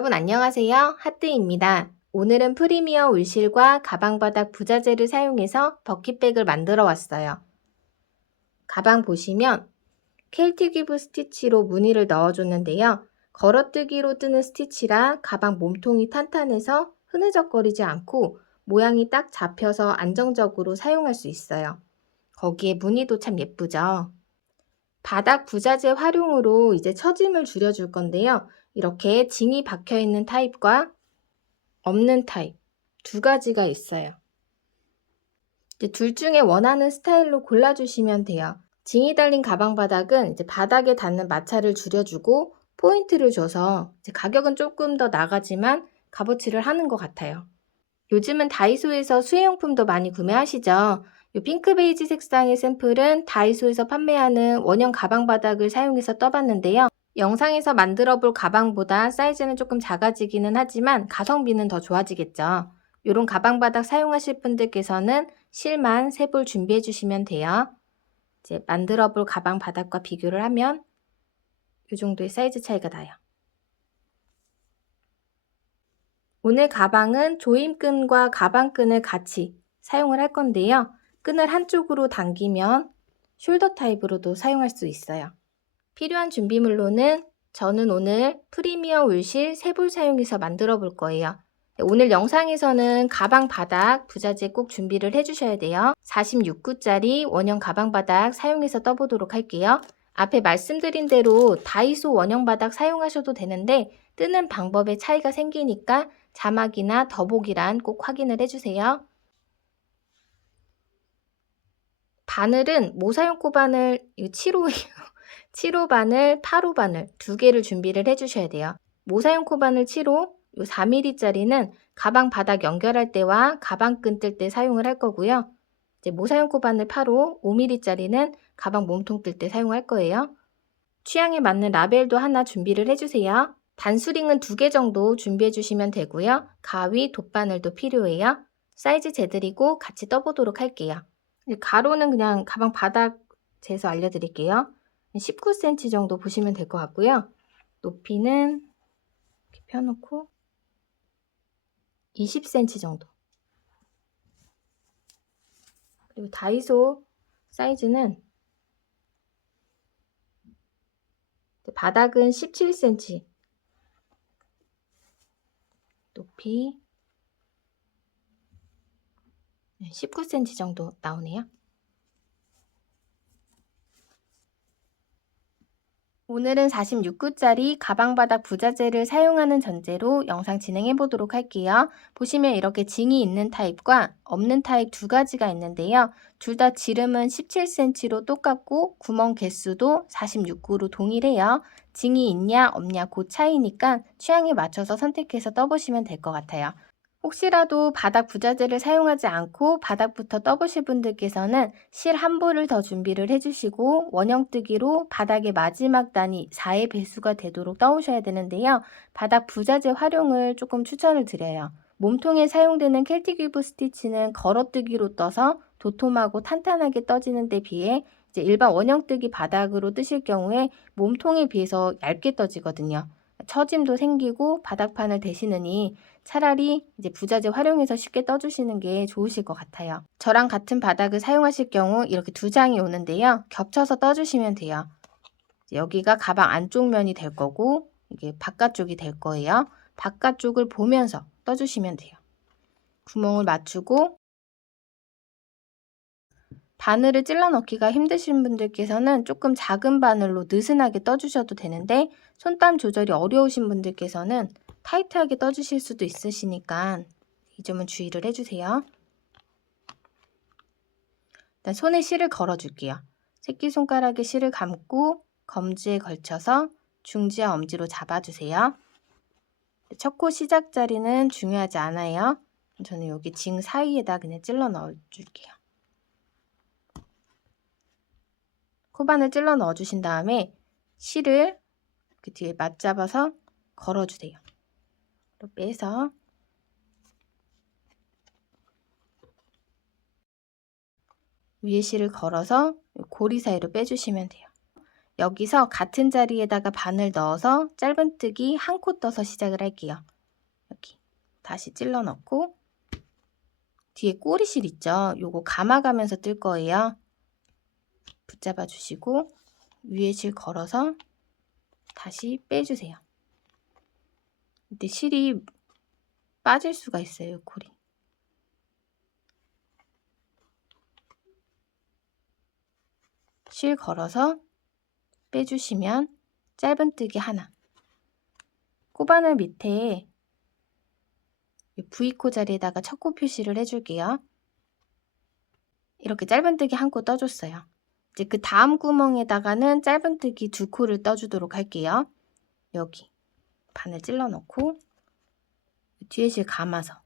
여러분 안녕하세요. 하뜨입니다. 오늘은 프리미어 울실과 가방바닥 부자재를 사용해서 버킷백을 만들어 왔어요. 가방 보시면 켈티기브 스티치로 무늬를 넣어줬는데요. 걸어뜨기로 뜨는 스티치라 가방 몸통이 탄탄해서 흐느적거리지 않고 모양이 딱 잡혀서 안정적으로 사용할 수 있어요. 거기에 무늬도 참 예쁘죠? 바닥 부자재 활용으로 이제 처짐을 줄여줄 건데요. 이렇게 징이 박혀있는 타입과 없는 타입 두 가지가 있어요. 이제 둘 중에 원하는 스타일로 골라주시면 돼요. 징이 달린 가방 바닥은 이제 바닥에 닿는 마찰을 줄여주고 포인트를 줘서 이제 가격은 조금 더 나가지만 값어치를 하는 것 같아요. 요즘은 다이소에서 수혜용품도 많이 구매하시죠? 이 핑크 베이지 색상의 샘플은 다이소에서 판매하는 원형 가방 바닥을 사용해서 떠봤는데요. 영상에서 만들어 볼 가방보다 사이즈는 조금 작아지기는 하지만 가성비는 더 좋아지겠죠. 이런 가방 바닥 사용하실 분들께서는 실만 3볼 준비해 주시면 돼요. 이제 만들어 볼 가방 바닥과 비교를 하면 이 정도의 사이즈 차이가 나요. 오늘 가방은 조임끈과 가방끈을 같이 사용을 할 건데요. 끈을 한쪽으로 당기면 숄더 타입으로도 사용할 수 있어요. 필요한 준비물로는 저는 오늘 프리미어 울실 3볼 사용해서 만들어 볼 거예요. 오늘 영상에서는 가방 바닥 부자재 꼭 준비를 해주셔야 돼요. 46구짜리 원형 가방 바닥 사용해서 떠보도록 할게요. 앞에 말씀드린 대로 다이소 원형 바닥 사용하셔도 되는데 뜨는 방법에 차이가 생기니까 자막이나 더보기란 꼭 확인을 해주세요. 바늘은 모사용코 바늘 7호 바늘, 8호 바늘 두 개를 준비를 해주셔야 돼요. 모사용코 바늘 7호, 요 4mm짜리는 가방 바닥 연결할 때와 가방끈 뜰 때 사용을 할 거고요. 이제 모사용코 바늘 8호, 5mm짜리는 가방 몸통 뜰 때 사용할 거예요. 취향에 맞는 라벨도 하나 준비를 해주세요. 단수링은 2개 정도 준비해 주시면 되고요. 가위, 돗바늘도 필요해요. 사이즈 재드리고 같이 떠보도록 할게요. 가로는 그냥 가방 바닥 재서 알려드릴게요. 19cm 정도 보시면 될 것 같고요. 높이는 이렇게 펴놓고 20cm 정도. 그리고 다이소 사이즈는 바닥은 17cm, 높이 19cm 정도 나오네요. 오늘은 46구짜리 가방바닥 부자재를 사용하는 전제로 영상 진행해 보도록 할게요. 보시면 이렇게 징이 있는 타입과 없는 타입 두 가지가 있는데요. 둘 다 지름은 17cm로 똑같고 구멍 개수도 46구로 동일해요. 징이 있냐 없냐 그 차이니까 취향에 맞춰서 선택해서 떠보시면 될 것 같아요. 혹시라도 바닥 부자재를 사용하지 않고 바닥부터 떠보실 분들께서는 실 한 볼을 더 준비를 해주시고 원형뜨기로 바닥의 마지막 단위 4의 배수가 되도록 떠오셔야 되는데요. 바닥 부자재 활용을 조금 추천을 드려요. 몸통에 사용되는 켈티기브 스티치는 걸어뜨기로 떠서 도톰하고 탄탄하게 떠지는 데 비해 이제 일반 원형뜨기 바닥으로 뜨실 경우에 몸통에 비해서 얇게 떠지거든요. 처짐도 생기고 바닥판을 대시느니 차라리 이제 부자재 활용해서 쉽게 떠주시는 게 좋으실 것 같아요. 저랑 같은 바닥을 사용하실 경우 이렇게 두 장이 오는데요. 겹쳐서 떠주시면 돼요. 여기가 가방 안쪽 면이 될 거고 이게 바깥쪽이 될 거예요. 바깥쪽을 보면서 떠주시면 돼요. 구멍을 맞추고 바늘을 찔러 넣기가 힘드신 분들께서는 조금 작은 바늘로 느슨하게 떠주셔도 되는데 손땀 조절이 어려우신 분들께서는 타이트하게 떠주실 수도 있으시니까 이 점은 주의를 해주세요. 일단 손에 실을 걸어줄게요. 새끼손가락에 실을 감고 검지에 걸쳐서 중지와 엄지로 잡아주세요. 첫 코 시작 자리는 중요하지 않아요. 저는 여기 징 사이에다 그냥 찔러 넣어줄게요. 코바늘 찔러 넣어주신 다음에 실을 그 뒤에 맞잡아서 걸어주세요. 빼서 위에 실을 걸어서 고리 사이로 빼주시면 돼요. 여기서 같은 자리에다가 바늘 넣어서 짧은뜨기 한 코 떠서 시작을 할게요. 여기 다시 찔러 넣고 뒤에 꼬리실 있죠? 요거 감아가면서 뜰 거예요. 붙잡아 주시고 위에 실 걸어서 다시 빼주세요. 이때 실이 빠질 수가 있어요, 콜이. 실 걸어서 빼주시면 짧은뜨기 하나. 코바늘 밑에 V코 자리에다가 첫 코 표시를 해줄게요. 이렇게 짧은뜨기 한 코 떠줬어요. 이제 그 다음 구멍에다가는 짧은뜨기 두 코를 떠주도록 할게요. 여기 바늘 찔러 넣고 뒤에 실 감아서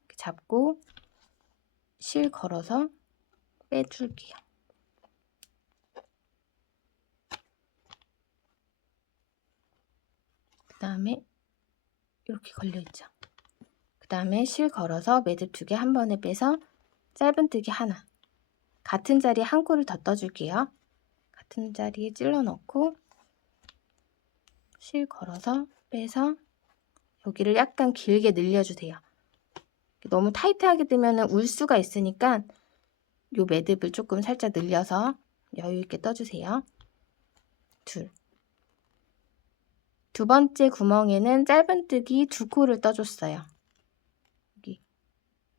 이렇게 잡고 실 걸어서 빼줄게요. 그 다음에 이렇게 걸려있죠. 그 다음에 실 걸어서 매듭 2개 한 번에 빼서 짧은뜨기 하나. 같은 자리에 한 코를 더 떠줄게요. 같은 자리에 찔러 넣고 실 걸어서 빼서 여기를 약간 길게 늘려주세요. 너무 타이트하게 뜨면 울 수가 있으니까 요 매듭을 조금 살짝 늘려서 여유 있게 떠주세요. 두 번째 구멍에는 짧은뜨기 두 코를 떠줬어요. 여기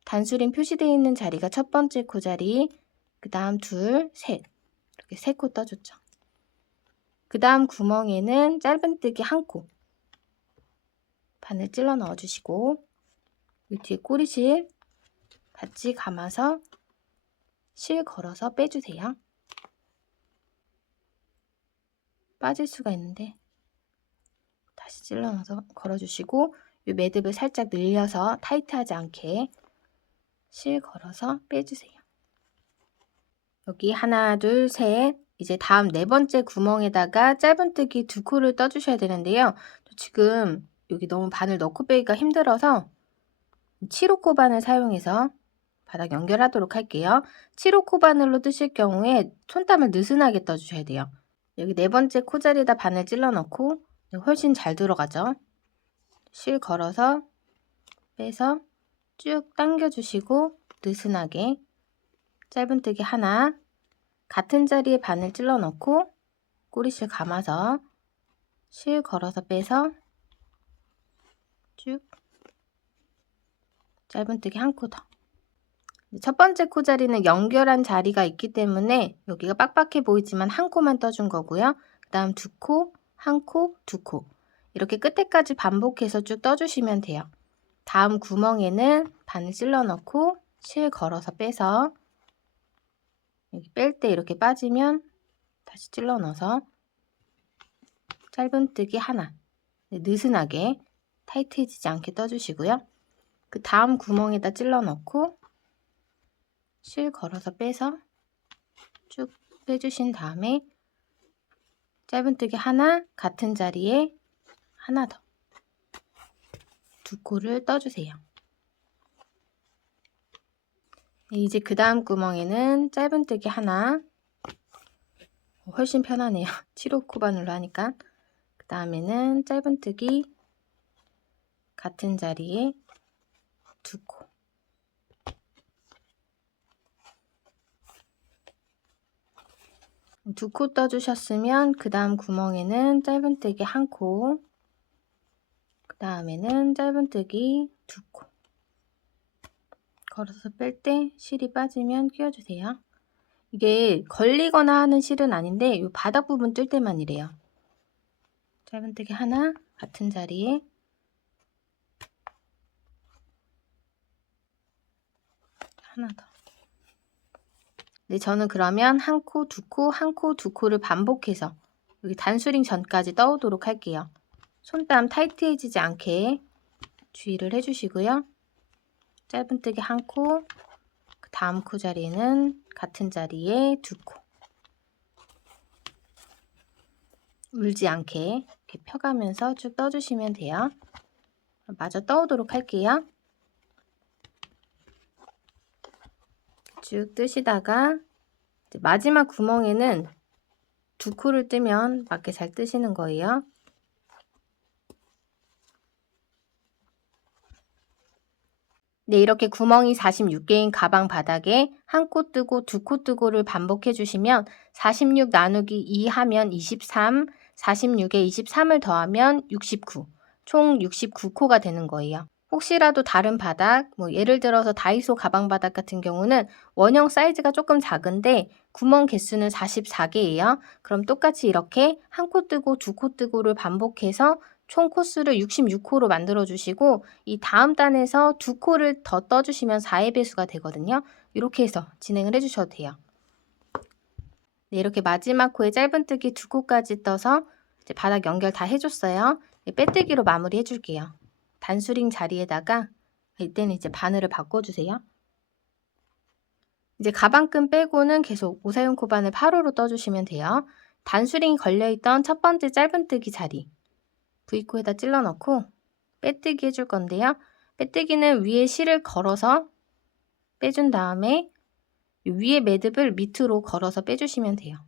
단수링 표시되어 있는 자리가 첫 번째 코 자리, 그 다음 둘, 셋 이렇게 3코 떠줬죠. 그 다음 구멍에는 짧은뜨기 한 코 바늘 찔러 넣어주시고 이 뒤에 꼬리실 같이 감아서 실 걸어서 빼주세요. 빠질 수가 있는데 다시 찔러 넣어서 걸어주시고 이 매듭을 살짝 늘려서 타이트하지 않게 실 걸어서 빼주세요. 여기 하나, 둘, 셋. 이제 다음 네 번째 구멍에다가 짧은뜨기 두 코를 떠주셔야 되는데요. 지금 여기 너무 바늘 넣고 빼기가 힘들어서 7호코 바늘 사용해서 바닥 연결하도록 할게요. 7호코 바늘로 뜨실 경우에 손땀을 느슨하게 떠주셔야 돼요. 여기 네 번째 코 자리에다 바늘 찔러 넣고 훨씬 잘 들어가죠. 실 걸어서 빼서 쭉 당겨주시고 느슨하게 짧은뜨기 하나, 같은 자리에 바늘 찔러 넣고 꼬리실 감아서 실 걸어서 빼서 쭉 짧은뜨기 한 코 더. 첫 번째 코 자리는 연결한 자리가 있기 때문에 여기가 빡빡해 보이지만 한 코만 떠준 거고요. 그 다음 두 코, 한 코, 두 코 이렇게 끝에까지 반복해서 쭉 떠주시면 돼요. 다음 구멍에는 바늘 찔러 넣고 실 걸어서 빼서 여기 뺄 때 이렇게 빠지면 다시 찔러 넣어서 짧은뜨기 하나 느슨하게 타이트해지지 않게 떠주시고요. 그 다음 구멍에다 찔러 넣고 실 걸어서 빼서 쭉 빼주신 다음에 짧은뜨기 하나, 같은 자리에 하나 더 두 코를 떠주세요. 이제 그 다음 구멍에는 짧은뜨기 하나, 훨씬 편하네요. 7호 바늘로 하니까. 그 다음에는 짧은뜨기 같은 자리에 두 코. 두 코 떠주셨으면 그 다음 구멍에는 짧은뜨기 한 코, 그 다음에는 짧은뜨기 두 코. 걸어서 뺄 때 실이 빠지면 끼워주세요. 이게 걸리거나 하는 실은 아닌데 이 바닥 부분 뜰 때만 이래요. 짧은뜨기 하나, 같은 자리에 하나 더. 네, 저는 그러면 한 코, 두 코, 한 코, 두 코를 반복해서 여기 단수링 전까지 떠오도록 할게요. 손땀 타이트해지지 않게 주의를 해주시고요. 짧은뜨기 한 코, 그 다음 코 자리에는 같은 자리에 두 코. 울지 않게 이렇게 펴가면서 쭉 떠주시면 돼요. 마저 떠오도록 할게요. 쭉 뜨시다가 마지막 구멍에는 두 코를 뜨면 맞게 잘 뜨시는 거예요. 네, 이렇게 구멍이 46개인 가방 바닥에 한 코 뜨고 두 코 뜨고를 반복해 주시면 46 나누기 2 하면 23, 46에 23을 더하면 69, 총 69코가 되는 거예요. 혹시라도 다른 바닥, 예를 들어서 다이소 가방 바닥 같은 경우는 원형 사이즈가 조금 작은데 구멍 개수는 44개예요. 그럼 똑같이 이렇게 한 코 뜨고 두 코 뜨고를 반복해서 총 코수를 66코로 만들어 주시고 이 다음 단에서 두 코를 더 떠주시면 4의 배수가 되거든요. 이렇게 해서 진행을 해주셔도 돼요. 네, 이렇게 마지막 코에 짧은뜨기 두 코까지 떠서 이제 바닥 연결 다 해줬어요. 빼뜨기로 마무리 해줄게요. 단수링 자리에다가 이때는 이제 바늘을 바꿔주세요. 이제 가방끈 빼고는 계속 오사용 코바늘 8호로 떠주시면 돼요. 단수링이 걸려있던 첫 번째 짧은뜨기 자리 V코에다 찔러 넣고 빼뜨기 해줄 건데요. 빼뜨기는 위에 실을 걸어서 빼준 다음에 위에 매듭을 밑으로 걸어서 빼주시면 돼요.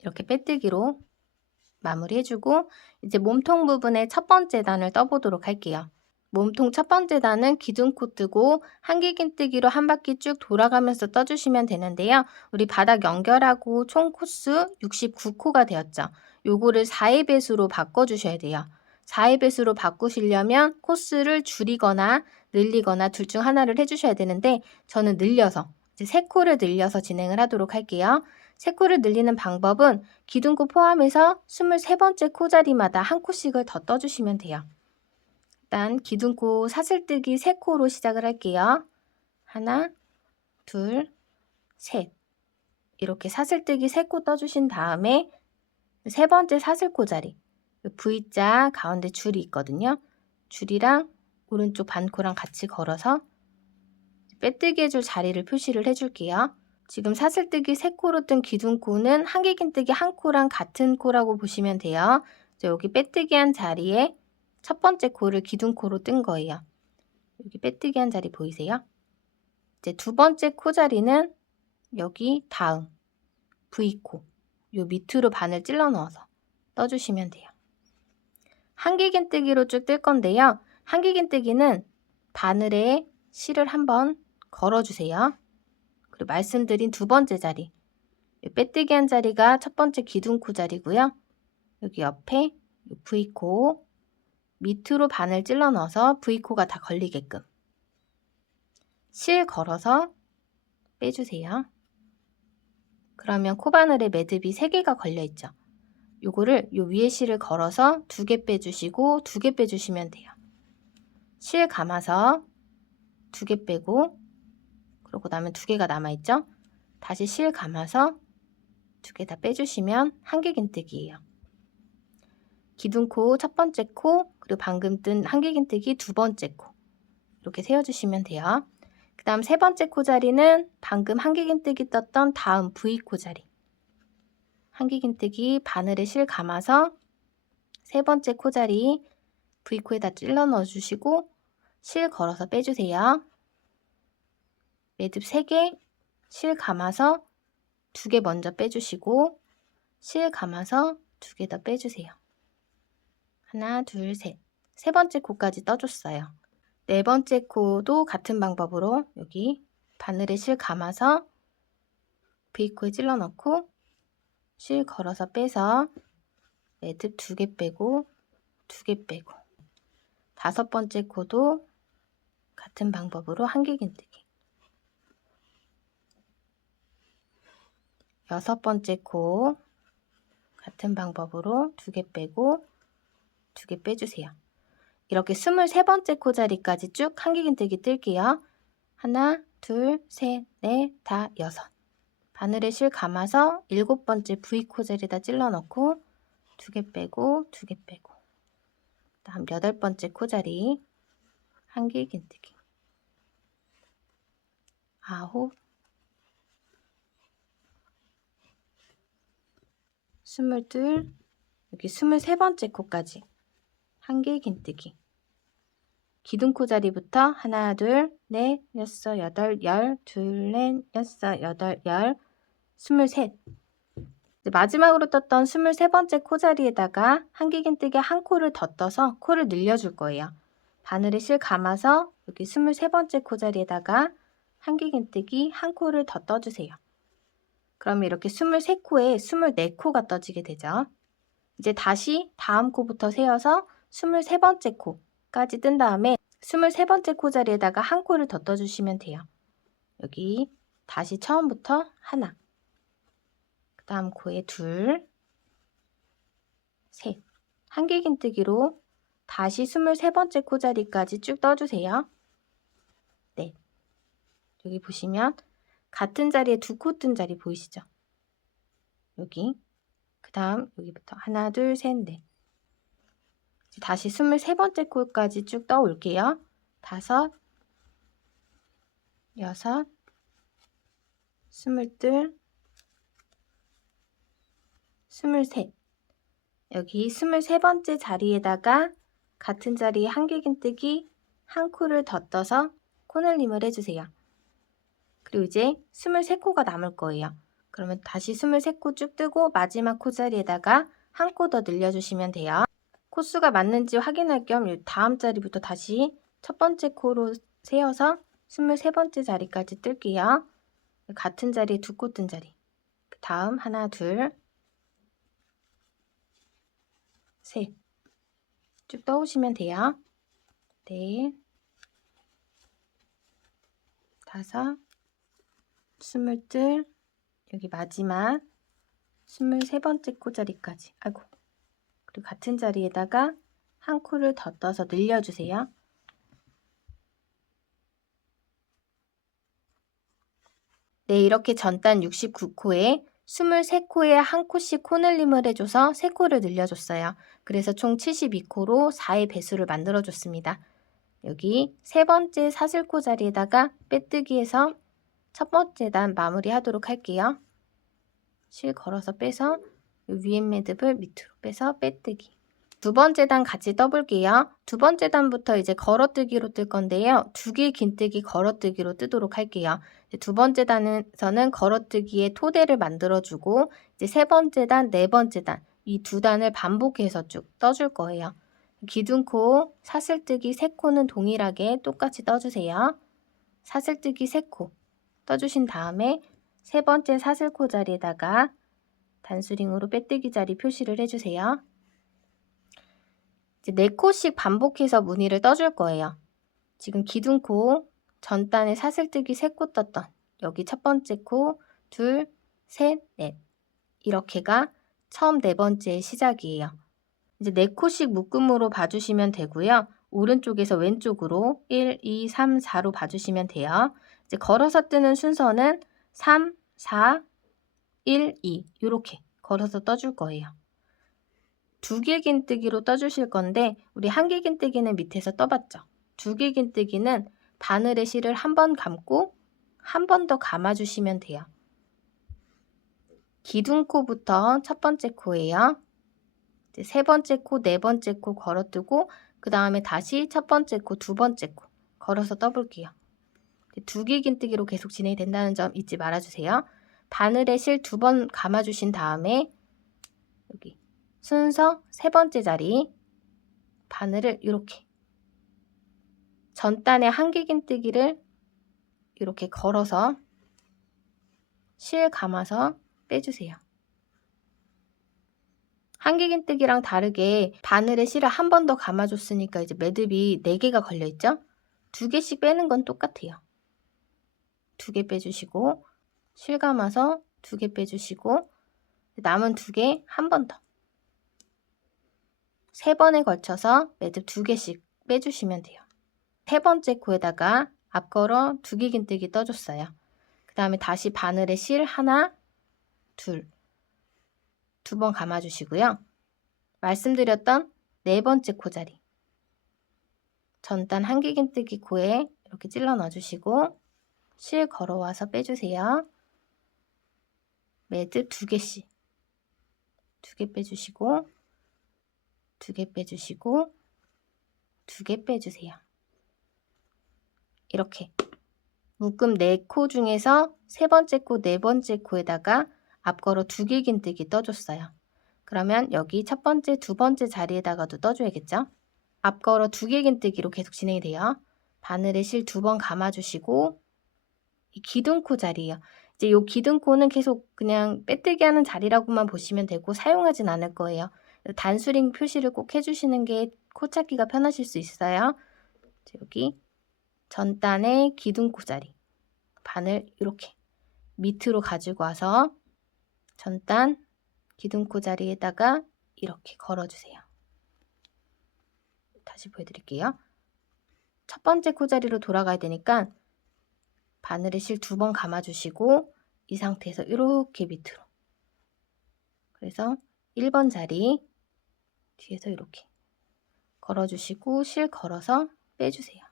이렇게 빼뜨기로 마무리 해주고 이제 몸통 부분에 첫 번째 단을 떠보도록 할게요. 몸통 첫 번째 단은 기둥코 뜨고 한길긴뜨기로 한 바퀴 쭉 돌아가면서 떠주시면 되는데요. 우리 바닥 연결하고 총 코수 69코가 되었죠. 요거를 4의 배수로 바꿔주셔야 돼요. 4의 배수로 바꾸시려면 코수를 줄이거나 늘리거나 둘 중 하나를 해주셔야 되는데 저는 늘려서 이제 3코를 늘려서 진행을 하도록 할게요. 3코를 늘리는 방법은 기둥코 포함해서 23번째 코자리마다 한 코씩을 더 떠주시면 돼요. 일단 기둥코 사슬뜨기 3코로 시작을 할게요. 하나, 둘, 셋. 이렇게 사슬뜨기 3코 떠주신 다음에 세 번째 사슬코 자리 V자 가운데 줄이 있거든요. 줄이랑 오른쪽 반코랑 같이 걸어서 빼뜨기 해줄 자리를 표시를 해줄게요. 지금 사슬뜨기 3코로 뜬 기둥코는 한길긴뜨기 1코랑 같은 코라고 보시면 돼요. 여기 빼뜨기 한 자리에 첫 번째 코를 기둥코로 뜬 거예요. 여기 빼뜨기 한 자리 보이세요? 이제 두 번째 코 자리는 여기 다음 V코 요 밑으로 바늘 찔러 넣어서 떠주시면 돼요. 한길긴뜨기로 쭉 뜰 건데요. 한길긴뜨기는 바늘에 실을 한번 걸어주세요. 그리고 말씀드린 두 번째 자리 빼뜨기 한 자리가 첫 번째 기둥코 자리고요. 여기 옆에 V코 밑으로 바늘 찔러 넣어서 V코가 다 걸리게끔 실 걸어서 빼주세요. 그러면 코바늘에 매듭이 3개가 걸려있죠. 요거를 요 위에 실을 걸어서 2개 빼주시고 2개 빼주시면 돼요. 실 감아서 2개 빼고 그러고 나면 2개가 남아있죠. 다시 실 감아서 2개 다 빼주시면 한길긴뜨기예요. 기둥코 첫 번째 코 그리고 방금 뜬 한길긴뜨기 두 번째 코 이렇게 세워주시면 돼요. 그 다음 세 번째 코 자리는 방금 한길긴뜨기 떴던 다음 V코 자리 한길긴뜨기 바늘에 실 감아서 세 번째 코 자리 V코에다 찔러 넣어주시고 실 걸어서 빼주세요. 매듭 3개 실 감아서 2개 먼저 빼주시고 실 감아서 2개 더 빼주세요. 하나, 둘, 셋. 세 번째 코까지 떠줬어요. 네 번째 코도 같은 방법으로 여기 바늘에 실 감아서 V코에 찔러 넣고 실 걸어서 빼서 매듭 2개 빼고 2개 빼고 다섯 번째 코도 같은 방법으로 한길긴뜨기 여섯 번째 코 같은 방법으로 2개 빼고 2개 빼주세요. 이렇게 23번째 코 자리까지 쭉 한길긴뜨기 뜰게요. 하나, 둘, 셋, 넷, 다, 여섯. 바늘에 실 감아서 7번째 V코 자리에다 찔러 넣고 2개 빼고 2개 빼고 다음 8번째 코 자리 한길긴뜨기 아홉 22 여기 23번째 코까지 한길긴뜨기 기둥코 자리부터 하나, 둘, 넷, 여섯, 여덟, 열, 둘, 넷, 여섯, 여덟, 열, 23 마지막으로 떴던 23번째 코자리에다가 한길긴뜨기 한 코를 더 떠서 코를 늘려줄 거예요. 바늘에 실 감아서 여기 23번째 코자리에다가 한길긴뜨기 한 코를 더 떠주세요. 그러면 이렇게 23코에 24코가 떠지게 되죠. 이제 다시 다음 코부터 세어서 23번째 코까지 뜬 다음에 23번째 코자리에다가 한 코를 더 떠주시면 돼요. 여기 다시 처음부터 하나, 그 다음 코에 둘, 셋, 한길긴뜨기로 다시 23번째 코자리까지 쭉 떠주세요. 네, 여기 보시면 같은 자리에 두 코 뜬 자리 보이시죠? 여기, 그 다음 여기부터 하나, 둘, 셋, 넷. 다시 23번째 코까지 쭉 떠올게요. 다섯, 여섯, 스물둘, 스물셋. 여기 23번째 자리에다가 같은 자리에 한길긴뜨기 한 코를 더 떠서 코늘림을 해주세요. 그리고 이제 23코가 남을 거예요. 그러면 다시 23코 쭉 뜨고 마지막 코 자리에다가 한 코 더 늘려주시면 돼요. 코수가 맞는지 확인할 겸 다음 자리부터 다시 첫 번째 코로 세어서 23번째 자리까지 뜰게요. 같은 자리에 두 코 뜬 자리. 그 다음 하나, 둘, 셋. 쭉 떠오시면 돼요. 넷, 다섯, 스물둘, 여기 마지막 23번째 코자리까지. 아이고. 그리고 같은 자리에다가 한 코를 더 떠서 늘려주세요. 네, 이렇게 전단 69코에 23코에 한 코씩 코늘림을 해줘서 3코를 늘려줬어요. 그래서 총 72코로 4의 배수를 만들어줬습니다. 여기 세 번째 사슬코 자리에다가 빼뜨기해서 첫 번째 단 마무리하도록 할게요. 실 걸어서 빼서 위에 매듭을 밑으로 빼서 빼뜨기. 두 번째 단 같이 떠볼게요. 두 번째 단부터 이제 걸어뜨기로 뜰 건데요. 두 개 긴뜨기 걸어뜨기로 뜨도록 할게요. 두 번째 단에서는 걸어뜨기에 토대를 만들어주고 이제 세 번째 단, 네 번째 단 이 두 단을 반복해서 쭉 떠줄 거예요. 기둥코, 사슬뜨기 3코는 동일하게 똑같이 떠주세요. 사슬뜨기 3코 떠주신 다음에 세 번째 사슬코 자리에다가 단수링으로 빼뜨기 자리 표시를 해주세요. 이제 4코씩 반복해서 무늬를 떠줄 거예요. 지금 기둥코 전단에 사슬뜨기 3코 떴던 여기 첫 번째 코, 둘, 셋, 넷 이렇게가 처음 네 번째의 시작이에요. 이제 4코씩 묶음으로 봐주시면 되고요. 오른쪽에서 왼쪽으로 1, 2, 3, 4로 봐주시면 돼요. 이제 걸어서 뜨는 순서는 3, 4, 1, 2 이렇게 걸어서 떠줄 거예요. 두 개 긴뜨기로 떠주실 건데 우리 한 개 긴뜨기는 밑에서 떠봤죠. 두 개 긴뜨기는 바늘의 실을 한 번 감고 한 번 더 감아주시면 돼요. 기둥코부터 첫 번째 코예요. 이제 세 번째 코, 네 번째 코 걸어뜨고 그 다음에 다시 첫 번째 코, 두 번째 코 걸어서 떠볼게요. 두 개 긴뜨기로 계속 진행이 된다는 점 잊지 말아주세요. 바늘의 실 2번 감아주신 다음에 여기 순서 세 번째 자리 바늘을 이렇게 전단에 한 개 긴뜨기를 이렇게 걸어서 실 감아서 빼주세요. 한 개 긴뜨기랑 다르게 바늘에 실을 한 번 더 감아줬으니까 이제 매듭이 4개가 걸려있죠? 2개씩 빼는 건 똑같아요. 2개 빼주시고 실 감아서 2개 빼주시고 남은 2개 한 번 더. 3번에 걸쳐서 매듭 2개씩 빼주시면 돼요. 세 번째 코에다가 앞걸어 2개 긴뜨기 떠줬어요. 그 다음에 다시 바늘에 실 하나, 둘, 2번 감아주시고요. 말씀드렸던 네 번째 코자리 전단 한 개 긴뜨기 코에 이렇게 찔러 넣어주시고 실 걸어와서 빼주세요. 매듭 2개씩 2개 빼주시고 2개 빼주시고 2개 빼주세요. 이렇게 묶음 4코 중에서 세 번째 코, 네 번째 코에다가 앞걸어 두 길긴뜨기 떠줬어요. 그러면 여기 첫 번째, 두 번째 자리에다가도 떠줘야겠죠? 앞걸어 두 길긴뜨기로 계속 진행이 돼요. 바늘에 실 2번 감아주시고 이 기둥코 자리예요. 이제 요 기둥코는 계속 그냥 빼뜨기 하는 자리라고만 보시면 되고 사용하진 않을 거예요. 단수링 표시를 꼭 해주시는 게 코 찾기가 편하실 수 있어요. 여기 전단의 기둥코 자리 바늘 이렇게 밑으로 가지고 와서 전단 기둥코 자리에다가 이렇게 걸어주세요. 다시 보여드릴게요. 첫 번째 코 자리로 돌아가야 되니까 바늘에 실 2번 감아주시고 이 상태에서 이렇게 밑으로 그래서 1번 자리 뒤에서 이렇게 걸어주시고 실 걸어서 빼주세요.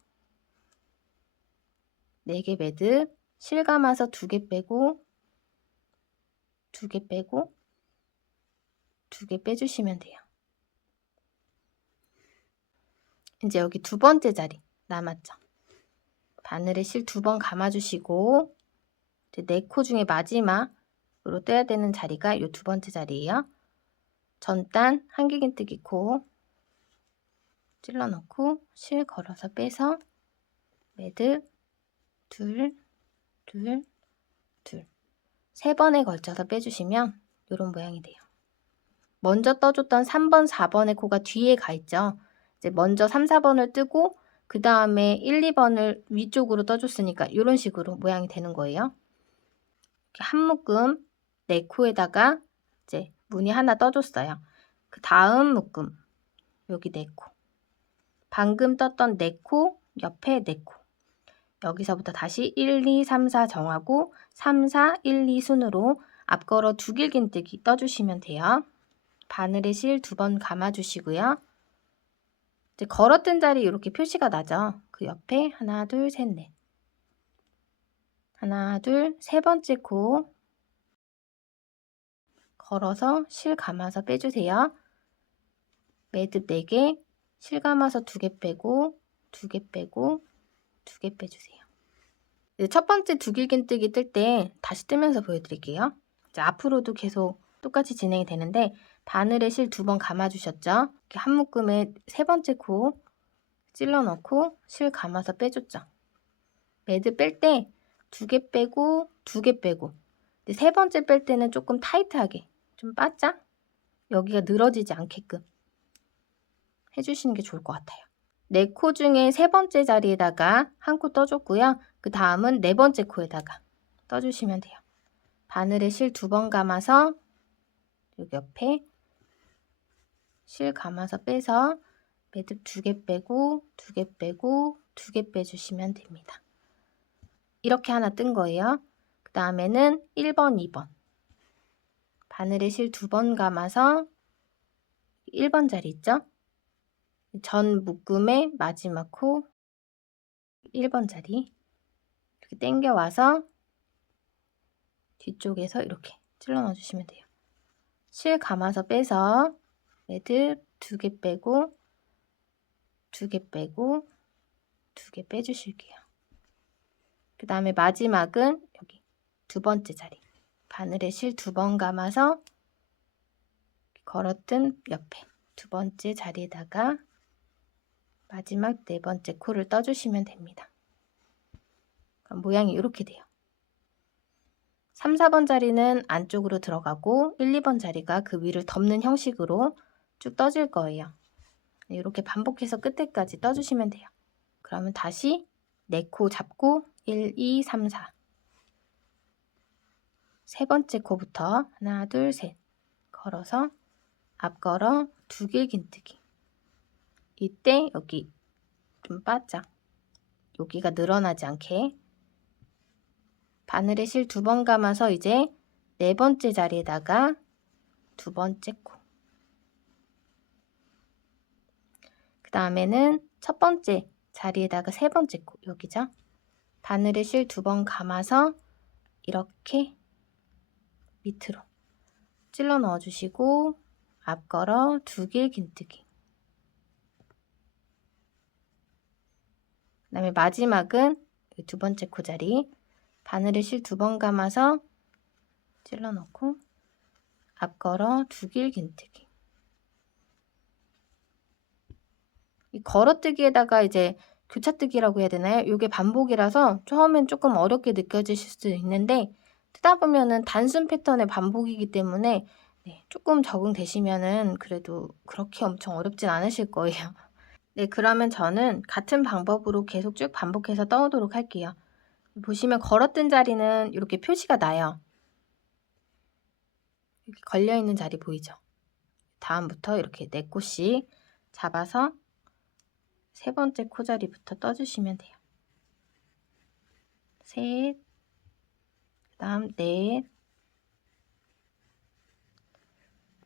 4개 매듭 실 감아서 2개 빼고 2개 빼고 2개 빼주시면 돼요. 이제 여기 두 번째 자리 남았죠. 바늘에 실 2번 감아주시고 이제 4코 중에 마지막으로 떼야 되는 자리가 이 두 번째 자리예요. 전단 한길긴뜨기 코 찔러 넣고 실 걸어서 빼서 매듭 둘, 둘, 둘 3번에 걸쳐서 빼주시면 이런 모양이 돼요. 먼저 떠줬던 3번, 4번의 코가 뒤에 가 있죠. 이제 먼저 3, 4번을 뜨고 그 다음에 1, 2번을 위쪽으로 떠줬으니까 이런 식으로 모양이 되는 거예요. 이렇게 한 묶음 4코에다가 이제 무늬 하나 떠줬어요. 그 다음 묶음 여기 4코 방금 떴던 4코 옆에 4코 여기서부터 다시 1, 2, 3, 4 정하고 3, 4, 1, 2 순으로 앞걸어 두 길긴뜨기 떠주시면 돼요. 바늘에 실 2번 감아주시고요. 이제 걸었던 자리 이렇게 표시가 나죠. 그 옆에 하나, 둘, 셋, 넷 하나, 둘, 세 번째 코 걸어서 실 감아서 빼주세요. 매듭 4개 실 감아서 2개 빼고 2개 빼고 2개 빼주세요. 이제 첫 번째 두 길긴뜨기 뜰 때 다시 뜨면서 보여드릴게요. 이제 앞으로도 계속 똑같이 진행이 되는데 바늘에 실 2번 감아주셨죠? 이렇게 한 묶음에 세 번째 코 찔러 넣고 실 감아서 빼줬죠. 매듭 뺄 때 2개 빼고 2개 빼고 세 번째 뺄 때는 조금 타이트하게 좀 바짝 여기가 늘어지지 않게끔 해주시는 게 좋을 것 같아요. 4코 중에 세 번째 자리에다가 한 코 떠줬고요. 그 다음은 4번째 코에다가 떠주시면 돼요. 바늘에 실 2번 감아서 여기 옆에 실 감아서 빼서 매듭 2개 빼고 2개 빼고 2개 빼주시면 됩니다. 이렇게 하나 뜬 거예요. 그 다음에는 1번, 2번 바늘에 실 2번 감아서 1번 자리 있죠? 전 묶음의 마지막 코 1번 자리 이렇게 당겨와서 뒤쪽에서 이렇게 찔러 넣어주시면 돼요. 실 감아서 빼서 매듭 2개 빼고 2개 빼고 2개 빼주실게요. 그 다음에 마지막은 여기 두 번째 자리 바늘에 실 2번 감아서 걸었던 옆에 두 번째 자리에다가 마지막 4번째 코를 떠주시면 됩니다. 그럼 모양이 이렇게 돼요. 3, 4번 자리는 안쪽으로 들어가고 1, 2번 자리가 그 위를 덮는 형식으로 쭉 떠질 거예요. 이렇게 반복해서 끝에까지 떠주시면 돼요. 그러면 다시 4코 잡고 1, 2, 3, 4 세 번째 코부터 하나, 둘, 셋 걸어서 앞걸어 두 길긴뜨기 이때 여기 좀 바짝 여기가 늘어나지 않게 바늘에 실 2번 감아서 이제 4번째 자리에다가 2번째 코 그 다음에는 첫 번째 자리에다가 3번째 코 여기죠. 바늘에 실 2번 감아서 이렇게 밑으로 찔러 넣어주시고 앞걸어 두 길긴뜨기 그 다음에 마지막은 두 번째 코 자리 바늘에 실 2번 감아서 찔러 넣고 앞걸어 두 길 긴뜨기. 이 걸어뜨기에다가 이제 교차뜨기라고 해야 되나요? 이게 반복이라서 처음엔 조금 어렵게 느껴지실 수 있는데 뜨다 보면은 단순 패턴의 반복이기 때문에 네, 조금 적응되시면은 그래도 그렇게 엄청 어렵진 않으실 거예요. 네, 그러면 저는 같은 방법으로 계속 쭉 반복해서 떠오도록 할게요. 보시면 걸었던 자리는 이렇게 표시가 나요. 이렇게 걸려있는 자리 보이죠? 다음부터 이렇게 4코씩 잡아서 세 번째 코자리부터 떠주시면 돼요. 셋, 그 다음 넷,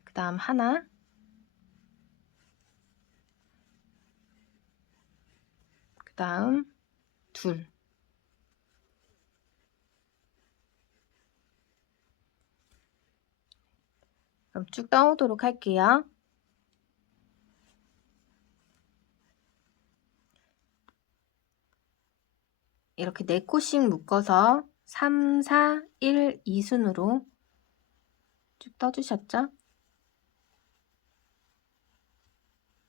그 다음 하나, 그 다음 둘. 그럼 쭉 떠오도록 할게요. 이렇게 4코씩 묶어서 3, 4, 1, 2순으로 쭉 떠주셨죠?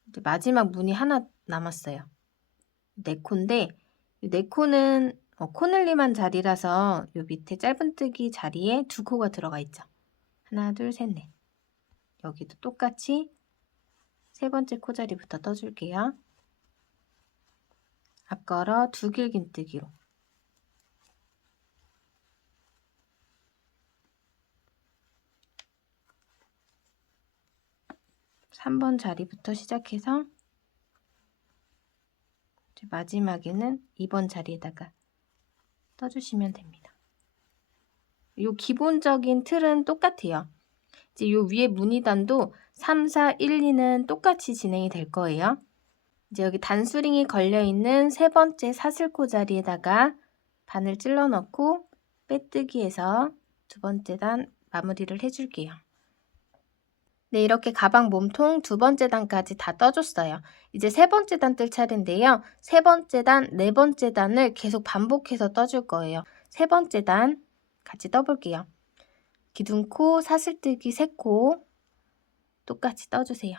이제 마지막 문이 하나 남았어요. 4코인데 이 4코는 코늘림한 자리라서 이 밑에 짧은뜨기 자리에 2코가 들어가 있죠. 하나, 둘, 셋, 넷. 여기도 똑같이 세 번째 코자리부터 떠줄게요. 앞걸어 두 길 긴뜨기로 3번 자리부터 시작해서 마지막에는 2번 자리에다가 떠주시면 됩니다. 요 기본적인 틀은 똑같아요. 이제 요 위에 무늬단도 3, 4, 1, 2는 똑같이 진행이 될 거예요. 이제 여기 단수링이 걸려있는 세 번째 사슬코 자리에다가 바늘 찔러 넣고 빼뜨기해서 두 번째 단 마무리를 해줄게요. 네, 이렇게 가방 몸통 두 번째 단까지 다 떠줬어요. 이제 세 번째 단 뜰 차례인데요. 세 번째 단, 네 번째 단을 계속 반복해서 떠줄 거예요. 세 번째 단 같이 떠볼게요. 기둥코, 사슬뜨기 3코 똑같이 떠주세요.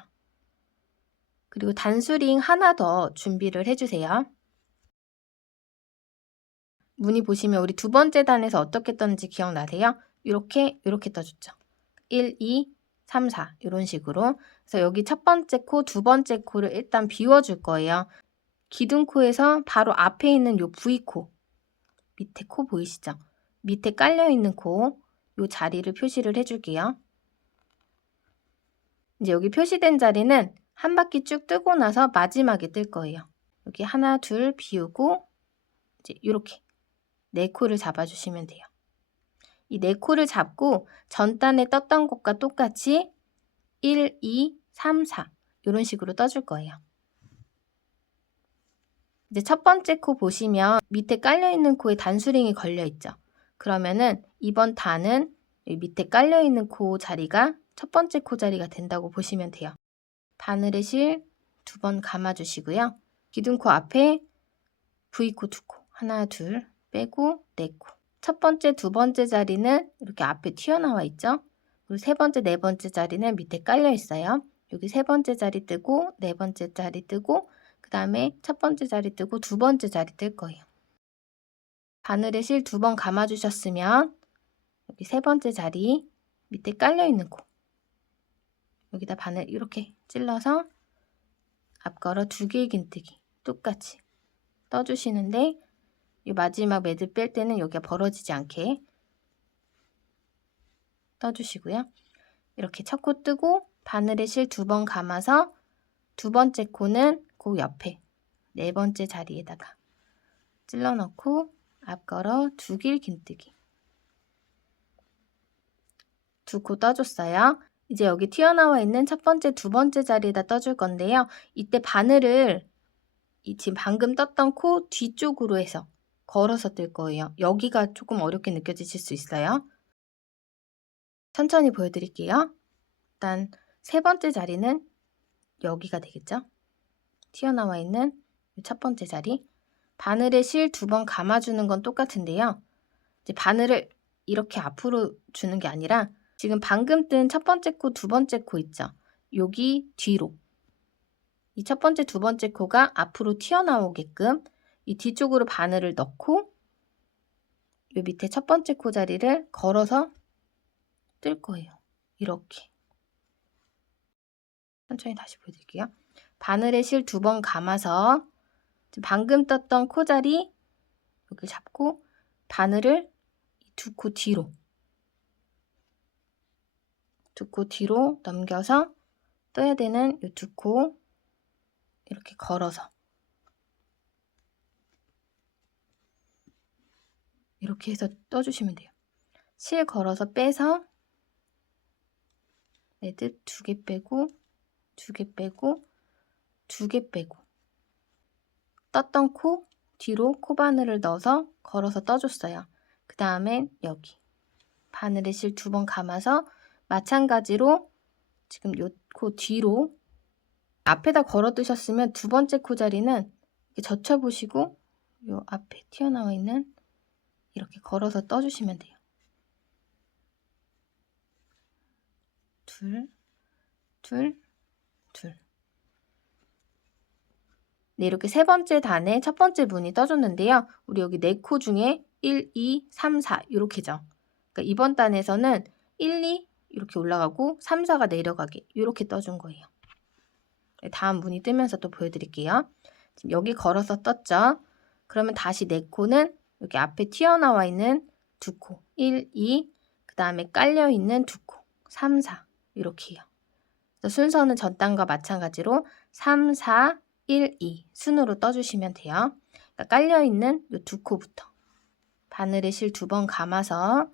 그리고 단수링 하나 더 준비를 해주세요. 무늬 보시면 우리 두 번째 단에서 어떻게 떴는지 기억나세요? 이렇게 떠줬죠. 1, 2, 3, 4 이런 식으로. 그래서 여기 첫 번째 코, 두 번째 코를 일단 비워줄 거예요. 기둥코에서 바로 앞에 있는 요 V코, 밑에 코 보이시죠? 밑에 깔려있는 코, 요 자리를 표시를 해줄게요. 이제 여기 표시된 자리는 한 바퀴 쭉 뜨고 나서 마지막에 뜰 거예요. 여기 하나, 둘 비우고 이제 이렇게 4코를 잡아주시면 돼요. 이 4코를 잡고 전단에 떴던 것과 똑같이 1, 2, 3, 4 이런 식으로 떠줄 거예요. 이제 첫 번째 코 보시면 밑에 깔려있는 코에 단수링이 걸려있죠. 그러면은 이번 단은 여기 밑에 깔려있는 코 자리가 첫 번째 코 자리가 된다고 보시면 돼요. 바늘에 실 2번 감아주시고요. 기둥코 앞에 V코 2코, 하나, 둘 빼고 4코. 첫 번째, 두 번째 자리는 이렇게 앞에 튀어나와 있죠. 그리고 세 번째, 네 번째 자리는 밑에 깔려 있어요. 여기 세 번째 자리 뜨고 네 번째 자리 뜨고 그 다음에 첫 번째 자리 뜨고 두 번째 자리 뜰 거예요. 바늘에 실 2번 감아주셨으면 여기 세 번째 자리 밑에 깔려 있는 코 여기다 바늘 이렇게 찔러서 앞걸어 두 길 긴뜨기 똑같이 떠주시는데 이 마지막 매듭 뺄 때는 여기가 벌어지지 않게 떠주시고요. 이렇게 첫 코 뜨고 바늘에 실 2번 감아서 두 번째 코는 그 옆에 네 번째 자리에다가 찔러 넣고 앞걸어 두 길 긴뜨기 2코 떠줬어요. 이제 여기 튀어나와 있는 첫 번째, 두 번째 자리에다 떠줄 건데요. 이때 바늘을 지금 방금 떴던 코 뒤쪽으로 해서 걸어서 뜰 거예요. 여기가 조금 어렵게 느껴지실 수 있어요. 천천히 보여드릴게요. 일단 세 번째 자리는 여기가 되겠죠? 튀어나와 있는 첫 번째 자리. 바늘에 실 2번 감아주는 건 똑같은데요. 이제 바늘을 이렇게 앞으로 주는 게 아니라 지금 방금 뜬 첫 번째 코, 두 번째 코 있죠? 여기 뒤로. 이 첫 번째, 두 번째 코가 앞으로 튀어나오게끔 이 뒤쪽으로 바늘을 넣고 요 밑에 첫 번째 코 자리를 걸어서 뜰 거예요. 이렇게. 천천히 다시 보여드릴게요. 바늘에 실 2번 감아서 방금 떴던 코 자리 여기 잡고 바늘을 2코 뒤로 2코 뒤로 넘겨서 떠야 되는 이 2코 이렇게 걸어서 이렇게 해서 떠주시면 돼요. 실 걸어서 빼서 매듭 2개 빼고 2개 빼고 2개 빼고 떴던 코 뒤로 코 바늘을 넣어서 걸어서 떠줬어요. 그 다음엔 여기 바늘에 실 2번 감아서 마찬가지로 지금 요 코 뒤로 앞에다 걸어 두셨으면 두 번째 코 자리는 이렇게 젖혀보시고 요 앞에 튀어나와 있는 이렇게 걸어서 떠주시면 돼요. 둘, 둘, 둘. 네, 이렇게 세 번째 단에 첫 번째 무늬 떠줬는데요. 우리 여기 4코 중에 1, 2, 3, 4 이렇게죠. 그러니까 이번 단에서는 1, 2 이렇게 올라가고 3, 4가 내려가게 이렇게 떠준 거예요. 네, 다음 무늬 뜨면서 또 보여드릴게요. 지금 여기 걸어서 떴죠. 그러면 다시 4코는 여기 앞에 튀어나와 있는 2코 1, 2, 그 다음에 깔려있는 2코 3, 4 이렇게요. 순서는 전 단과 마찬가지로 3, 4, 1, 2 순으로 떠주시면 돼요. 그러니까 깔려있는 이 2코부터 바늘에 실 2번 감아서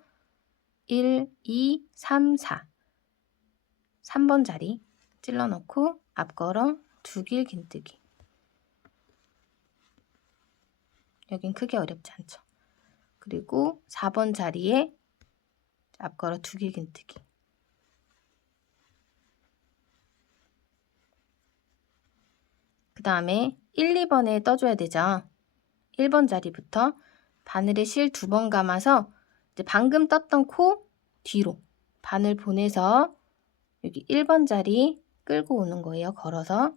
1, 2, 3, 4 3번 자리 찔러 넣고 앞걸어 2길 긴뜨기. 여긴 크게 어렵지 않죠. 그리고 4번 자리에 앞걸어 2길 긴뜨기. 그 다음에 1, 2번에 떠줘야 되죠. 1번 자리부터 바늘에 실 2번 감아서 이제 방금 떴던 코 뒤로 바늘 보내서 여기 1번 자리 끌고 오는 거예요. 걸어서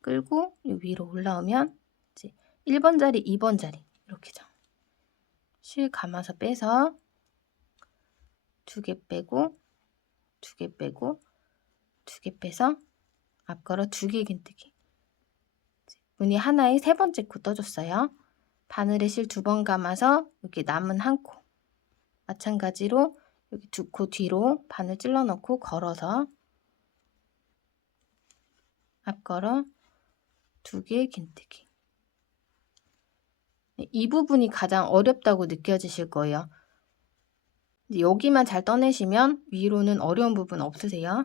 끌고 위로 올라오면 이제 1번 자리, 2번 자리 이렇게죠. 실 감아서 빼서 2개 빼고 2개 빼고 2개 빼서 앞걸어 2개 긴뜨기. 무늬 하나에 세 번째 코 떠줬어요. 바늘에 실 2번 감아서 여기 남은 한 코 마찬가지로 여기 2코 뒤로 바늘 찔러 넣고 걸어서 앞걸어 2개 긴뜨기. 이 부분이 가장 어렵다고 느껴지실 거예요. 여기만 잘 떠내시면 위로는 어려운 부분 없으세요.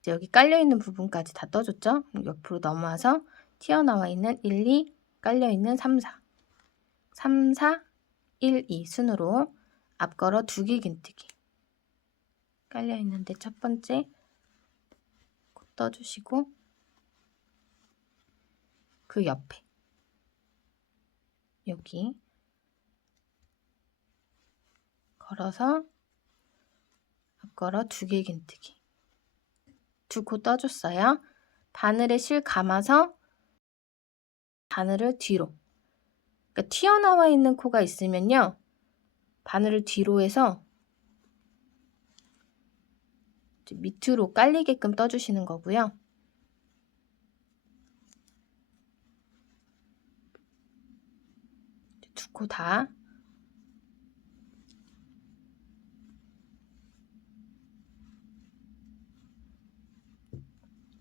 이제 여기 깔려있는 부분까지 다 떠줬죠? 옆으로 넘어와서 튀어나와 있는 1, 2, 깔려있는 3, 4 3, 4, 1, 2 순으로 앞걸어 2개 긴뜨기. 깔려있는데 첫 번째 코 떠주시고 그 옆에 여기 걸어서 앞걸어 2개 긴뜨기. 2코 떠줬어요. 바늘에 실 감아서 바늘을 뒤로. 그러니까 튀어나와 있는 코가 있으면요. 바늘을 뒤로 해서 밑으로 깔리게끔 떠주시는 거고요. 두 코 다.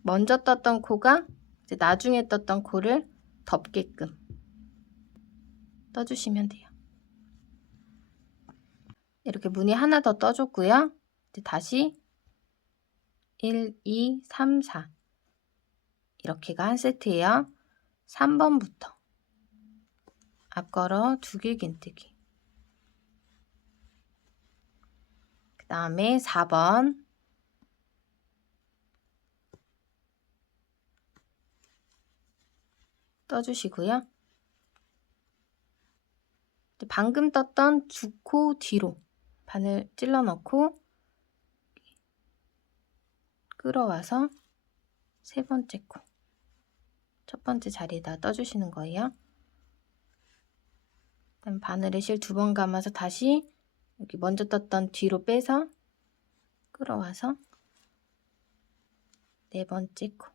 먼저 떴던 코가 이제 나중에 떴던 코를 덮게끔 떠주시면 돼요. 이렇게 무늬 하나 더 떠줬고요. 이제 다시 1, 2, 3, 4 이렇게가 한 세트예요. 3번부터 앞걸어 2길 긴뜨기. 그 다음에 4번 떠주시고요. 방금 떴던 2코 뒤로 바늘 찔러 넣고 끌어와서 세 번째 코, 첫 번째 자리에다 떠주시는 거예요. 그다음 바늘에 실 2번 감아서 다시 여기 먼저 떴던 뒤로 빼서 끌어와서 네 번째 코.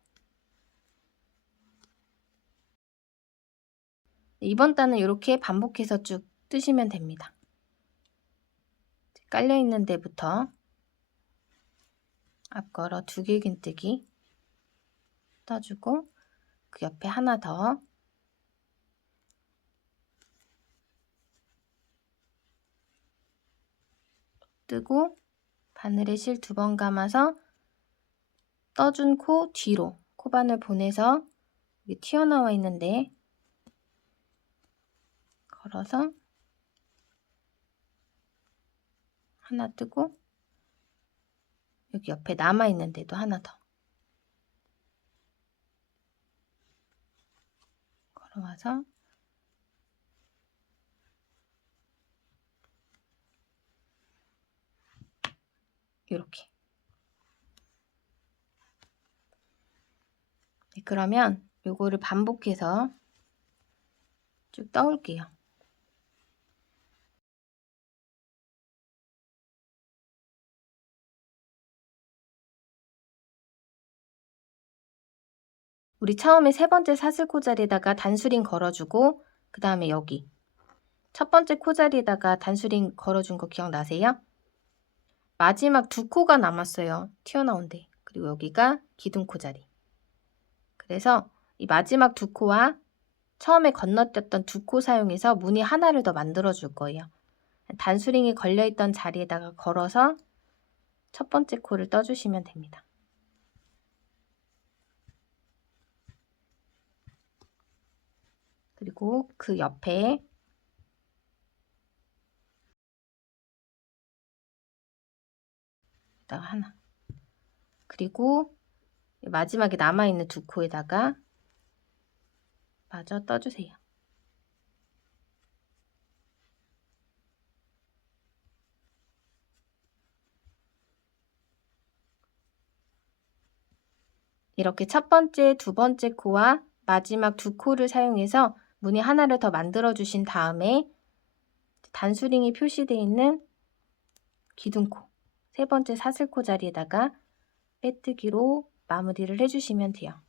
이번 단은 이렇게 반복해서 쭉 뜨시면 됩니다. 깔려있는 데부터 앞걸어 2길긴뜨기 떠주고 그 옆에 하나 더 뜨고 바늘에 실 2번 감아서 떠준 코 뒤로 코바늘 보내서 여기 튀어나와 있는데 걸어서 하나 뜨고 여기 옆에 남아있는 데도 하나 더 걸어와서 이렇게. 네, 그러면 요거를 반복해서 쭉 떠올게요. 우리 처음에 세 번째 사슬 코자리에다가 단수링 걸어주고 그 다음에 여기 첫 번째 코자리에다가 단수링 걸어준 거 기억나세요? 마지막 2코가 남았어요. 튀어나온 데. 그리고 여기가 기둥 코자리. 그래서 이 마지막 2코와 처음에 건너뛰었던 2코 사용해서 무늬 하나를 더 만들어 줄 거예요. 단수링이 걸려있던 자리에다가 걸어서 첫 번째 코를 떠주시면 됩니다. 그리고 그 옆에 하나, 그리고 마지막에 남아있는 2코에다가 마저 떠주세요. 이렇게 첫 번째, 두 번째 코와 마지막 2코를 사용해서 무늬 하나를 더 만들어 주신 다음에 단수링이 표시되어 있는 기둥코, 세 번째 사슬코 자리에다가 빼뜨기로 마무리를 해주시면 돼요.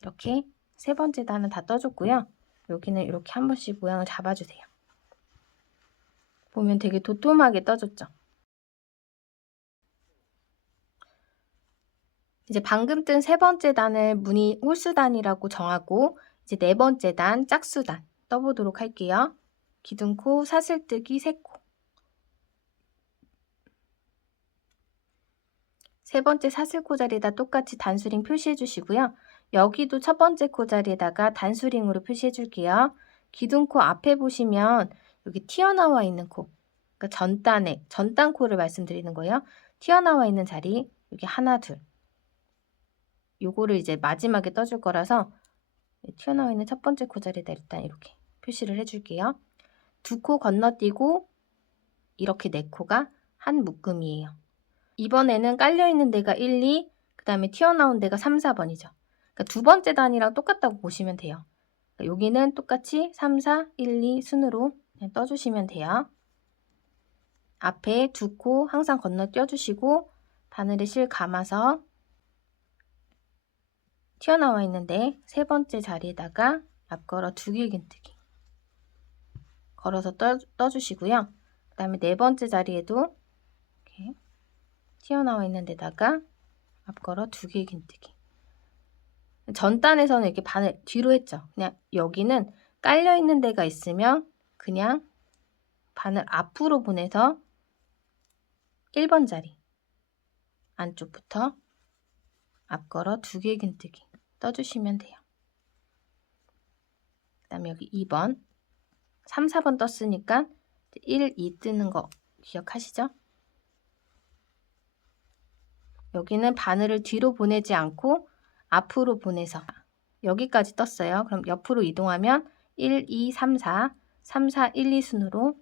이렇게 세 번째 단은 다 떠줬고요. 여기는 이렇게 한 번씩 모양을 잡아주세요. 보면 되게 도톰하게 떠줬죠. 이제 방금 뜬 세 번째 단을 무늬 홀수단이라고 정하고 이제 네 번째 단 짝수단 떠보도록 할게요. 기둥코, 사슬뜨기 3코. 세 번째 사슬코 자리에다 똑같이 단수링 표시해 주시고요. 여기도 첫 번째 코 자리에다가 단수링으로 표시해 줄게요. 기둥코 앞에 보시면 여기 튀어나와 있는 코, 그러니까 전단 코를 말씀드리는 거예요. 튀어나와 있는 자리, 여기 하나, 둘. 요거를 이제 마지막에 떠줄 거라서 튀어나와 있는 첫 번째 코 자리에다 일단 이렇게 표시를 해줄게요. 2코 건너뛰고 이렇게 4코가 한 묶음이에요. 이번에는 깔려있는 데가 1, 2, 그 다음에 튀어나온 데가 3, 4번이죠. 그러니까 두 번째 단이랑 똑같다고 보시면 돼요. 그러니까 여기는 똑같이 3, 4, 1, 2 순으로 그냥 떠주시면 돼요. 앞에 2코 항상 건너뛰어 주시고 바늘에 실 감아서 튀어나와 있는데 세 번째 자리에다가 앞걸어 2길긴뜨기 걸어서 떠주시고요. 그 다음에 네 번째 자리에도 이렇게 튀어나와 있는 데다가 앞걸어 2길긴뜨기. 전 단에서는 이렇게 바늘 뒤로 했죠. 그냥 여기는 깔려 있는 데가 있으면 그냥 바늘 앞으로 보내서 1번 자리 안쪽부터 앞걸어 2길긴뜨기 떠주시면 돼요. 그 다음에 여기 2번 3, 4번 떴으니까 1, 2 뜨는 거 기억하시죠? 여기는 바늘을 뒤로 보내지 않고 앞으로 보내서 여기까지 떴어요. 그럼 옆으로 이동하면 1, 2, 3, 4, 3, 4, 1, 2 순으로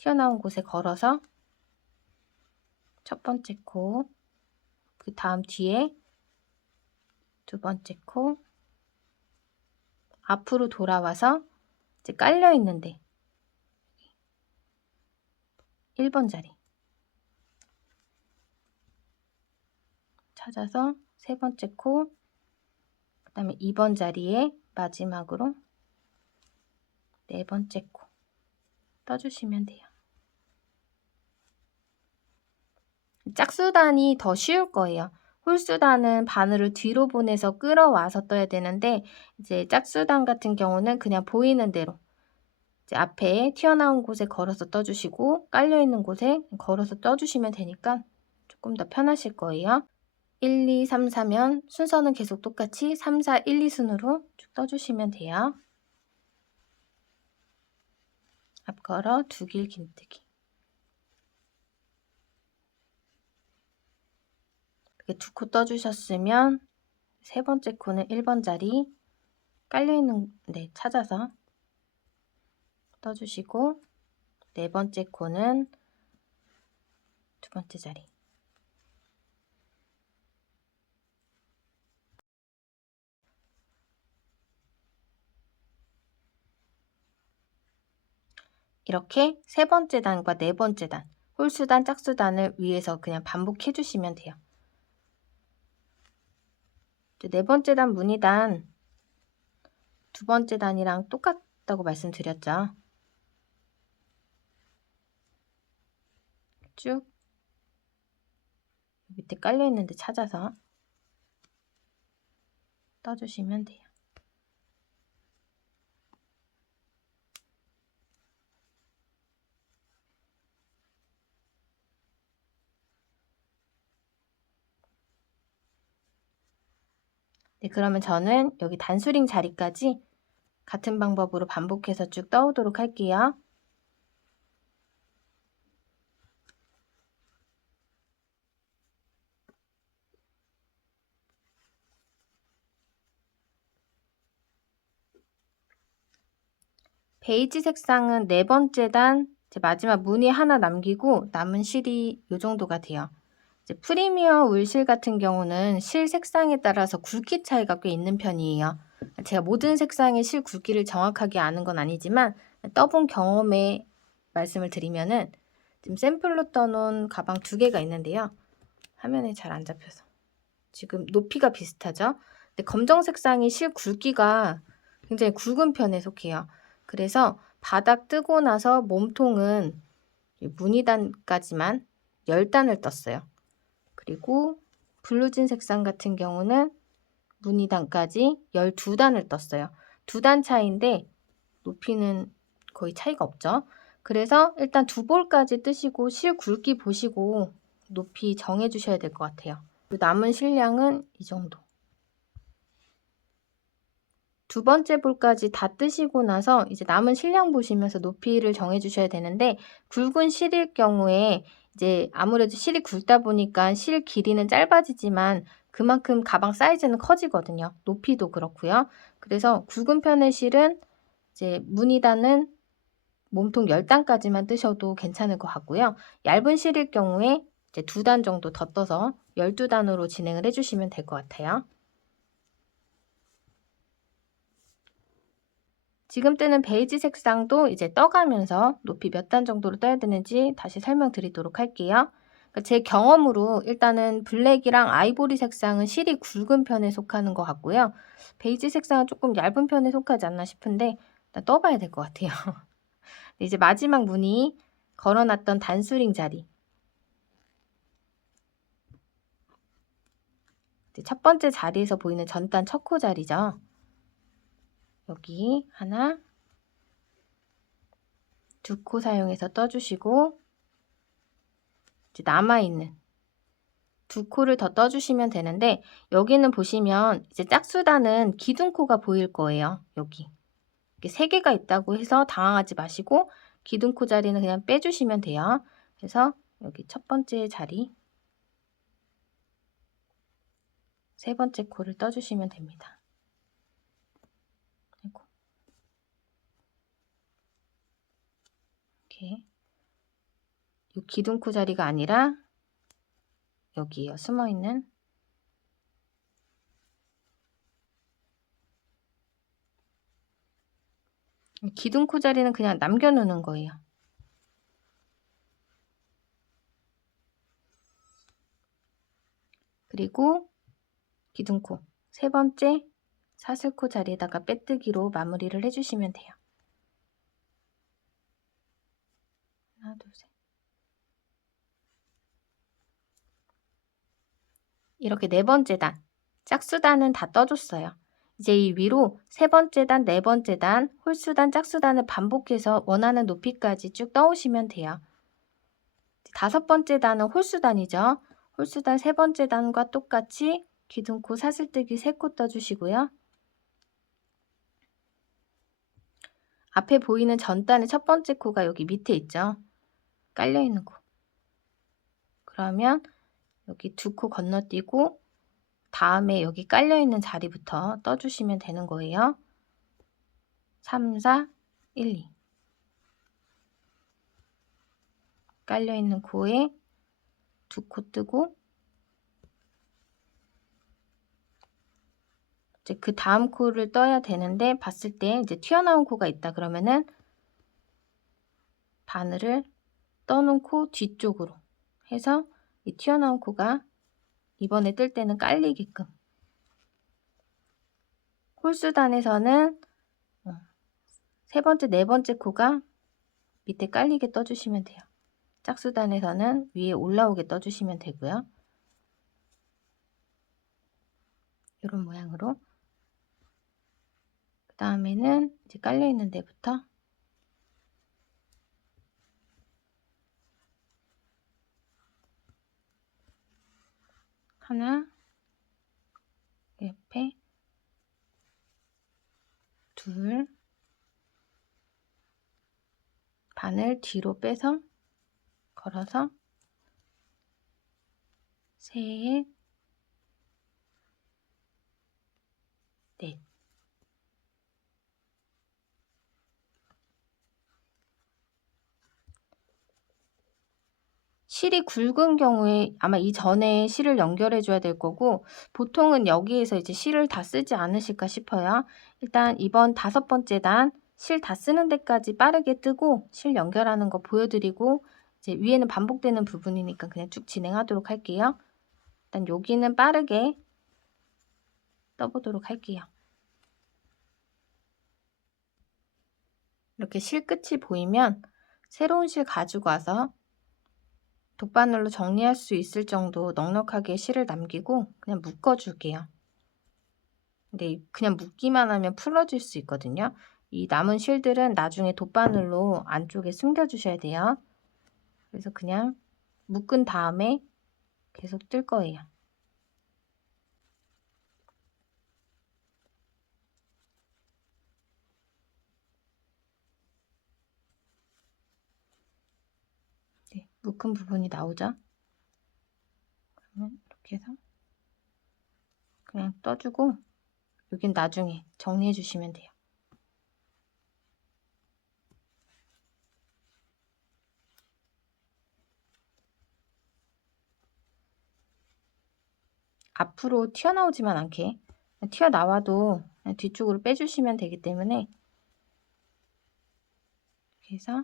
튀어나온 곳에 걸어서 첫 번째 코, 그 다음 뒤에 두 번째 코, 앞으로 돌아와서 이제 깔려 있는데 1번 자리 찾아서 세 번째 코, 그 다음에 2번 자리에 마지막으로 네 번째 코 떠주시면 돼요. 짝수단이 더 쉬울 거예요. 홀수단은 바늘을 뒤로 보내서 끌어와서 떠야 되는데 이제 짝수단 같은 경우는 그냥 보이는 대로 이제 앞에 튀어나온 곳에 걸어서 떠주시고 깔려있는 곳에 걸어서 떠주시면 되니까 조금 더 편하실 거예요. 1, 2, 3, 4면 순서는 계속 똑같이 3, 4, 1, 2 순으로 쭉 떠주시면 돼요. 앞걸어 두 길 긴뜨기. 이렇게 두 코 떠주셨으면 세 번째 코는 1번 자리 깔려있는 데 찾아서 떠주시고 네 번째 코는 두 번째 자리 이렇게 세 번째 단과 네 번째 단 홀수단, 짝수단을 위에서 그냥 반복해 주시면 돼요. 네 번째 단 무늬단 두 번째 단이랑 똑같다고 말씀드렸죠. 쭉 밑에 깔려 있는데 찾아서 떠주시면 돼요. 네, 그러면 저는 여기 단수링 자리까지 같은 방법으로 반복해서 쭉 떠오도록 할게요. 베이지 색상은 네 번째 단 이제 마지막 무늬 하나 남기고 남은 실이 이 정도가 돼요. 이제 프리미어 울실 같은 경우는 실 색상에 따라서 굵기 차이가 꽤 있는 편이에요. 제가 모든 색상의 실 굵기를 정확하게 아는 건 아니지만 떠본 경험에 말씀을 드리면은 지금 샘플로 떠놓은 가방 두 개가 있는데요. 화면에 잘 안 잡혀서 지금 높이가 비슷하죠. 근데 검정 색상이 실 굵기가 굉장히 굵은 편에 속해요. 그래서 바닥 뜨고 나서 몸통은 무늬단까지만 10단을 떴어요. 그리고 블루진 색상 같은 경우는 무늬단까지 12단을 떴어요. 2단 차이인데 높이는 거의 차이가 없죠. 그래서 일단 두 볼까지 뜨시고 실 굵기 보시고 높이 정해 주셔야 될 것 같아요. 남은 실량은 이 정도. 두 번째 볼까지 다 뜨시고 나서 이제 남은 실량 보시면서 높이를 정해 주셔야 되는데 굵은 실일 경우에 이제 아무래도 실이 굵다 보니까 실 길이는 짧아지지만 그만큼 가방 사이즈는 커지거든요. 높이도 그렇고요. 그래서 굵은 편의 실은 이제 무늬단은 몸통 10단까지만 뜨셔도 괜찮을 것 같고요. 얇은 실일 경우에 이제 2단 정도 더 떠서 12단으로 진행을 해주시면 될 것 같아요. 지금 뜨는 베이지 색상도 이제 떠가면서 높이 몇 단 정도로 떠야 되는지 다시 설명드리도록 할게요. 그러니까 제 경험으로 일단은 블랙이랑 아이보리 색상은 실이 굵은 편에 속하는 것 같고요. 베이지 색상은 조금 얇은 편에 속하지 않나 싶은데 일단 떠봐야 될 것 같아요. 이제 마지막 무늬 걸어놨던 단수링 자리. 첫 번째 자리에서 보이는 전단 첫 코 자리죠. 여기 하나, 두 코 사용해서 떠주시고 이제 남아있는 두 코를 더 떠주시면 되는데 여기는 보시면 이제 짝수단은 기둥코가 보일 거예요. 여기 이렇게 세 개가 있다고 해서 당황하지 마시고 기둥코 자리는 그냥 빼주시면 돼요. 그래서 여기 첫 번째 자리 세 번째 코를 떠주시면 됩니다. 이렇게 이 기둥코 자리가 아니라 여기요. 숨어있는 기둥코 자리는 그냥 남겨놓는 거예요. 그리고 기둥코 세 번째 사슬코 자리에다가 빼뜨기로 마무리를 해주시면 돼요. 하나, 둘, 셋. 이렇게 네 번째 단, 짝수단은 다 떠줬어요. 이제 이 위로 세 번째 단, 네 번째 단, 홀수단, 짝수단을 반복해서 원하는 높이까지 쭉 떠오시면 돼요. 다섯 번째 단은 홀수단이죠. 홀수단 세 번째 단과 똑같이 기둥코 사슬뜨기 3코 떠주시고요. 앞에 보이는 전단의 첫 번째 코가 여기 밑에 있죠. 깔려있는 코. 그러면 여기 2코 건너뛰고 다음에 여기 깔려있는 자리부터 떠주시면 되는 거예요. 3, 4, 1, 2 깔려있는 코에 2코 뜨고 이제 그 다음 코를 떠야 되는데 봤을 때 이제 튀어나온 코가 있다 그러면은 바늘을 떠놓은 코 뒤쪽으로 해서 이 튀어나온 코가 이번에 뜰 때는 깔리게끔 홀수단에서는 세 번째, 네 번째 코가 밑에 깔리게 떠주시면 돼요. 짝수단에서는 위에 올라오게 떠주시면 되고요. 이런 모양으로 그 다음에는 이제 깔려있는 데부터 하나, 옆에 둘, 바늘 뒤로 빼서 걸어서 셋, 넷. 실이 굵은 경우에 아마 이전에 실을 연결해 줘야 될 거고 보통은 여기에서 이제 실을 다 쓰지 않으실까 싶어요. 일단 이번 5번째 단 실 다 쓰는 데까지 빠르게 뜨고 실 연결하는 거 보여드리고 이제 위에는 반복되는 부분이니까 그냥 쭉 진행하도록 할게요. 일단 여기는 빠르게 떠보도록 할게요. 이렇게 실 끝이 보이면 새로운 실 가지고 와서 돗바늘로 정리할 수 있을 정도 넉넉하게 실을 남기고 그냥 묶어줄게요. 근데 그냥 묶기만 하면 풀어질 수 있거든요. 이 남은 실들은 나중에 돗바늘로 안쪽에 숨겨주셔야 돼요. 그래서 그냥 묶은 다음에 계속 뜰 거예요. 네, 묶은 부분이 나오죠? 그러면 이렇게 해서 그냥 떠주고 여긴 나중에 정리해 주시면 돼요. 앞으로 튀어나오지만 않게 튀어나와도 그냥 뒤쪽으로 빼주시면 되기 때문에 이렇게 해서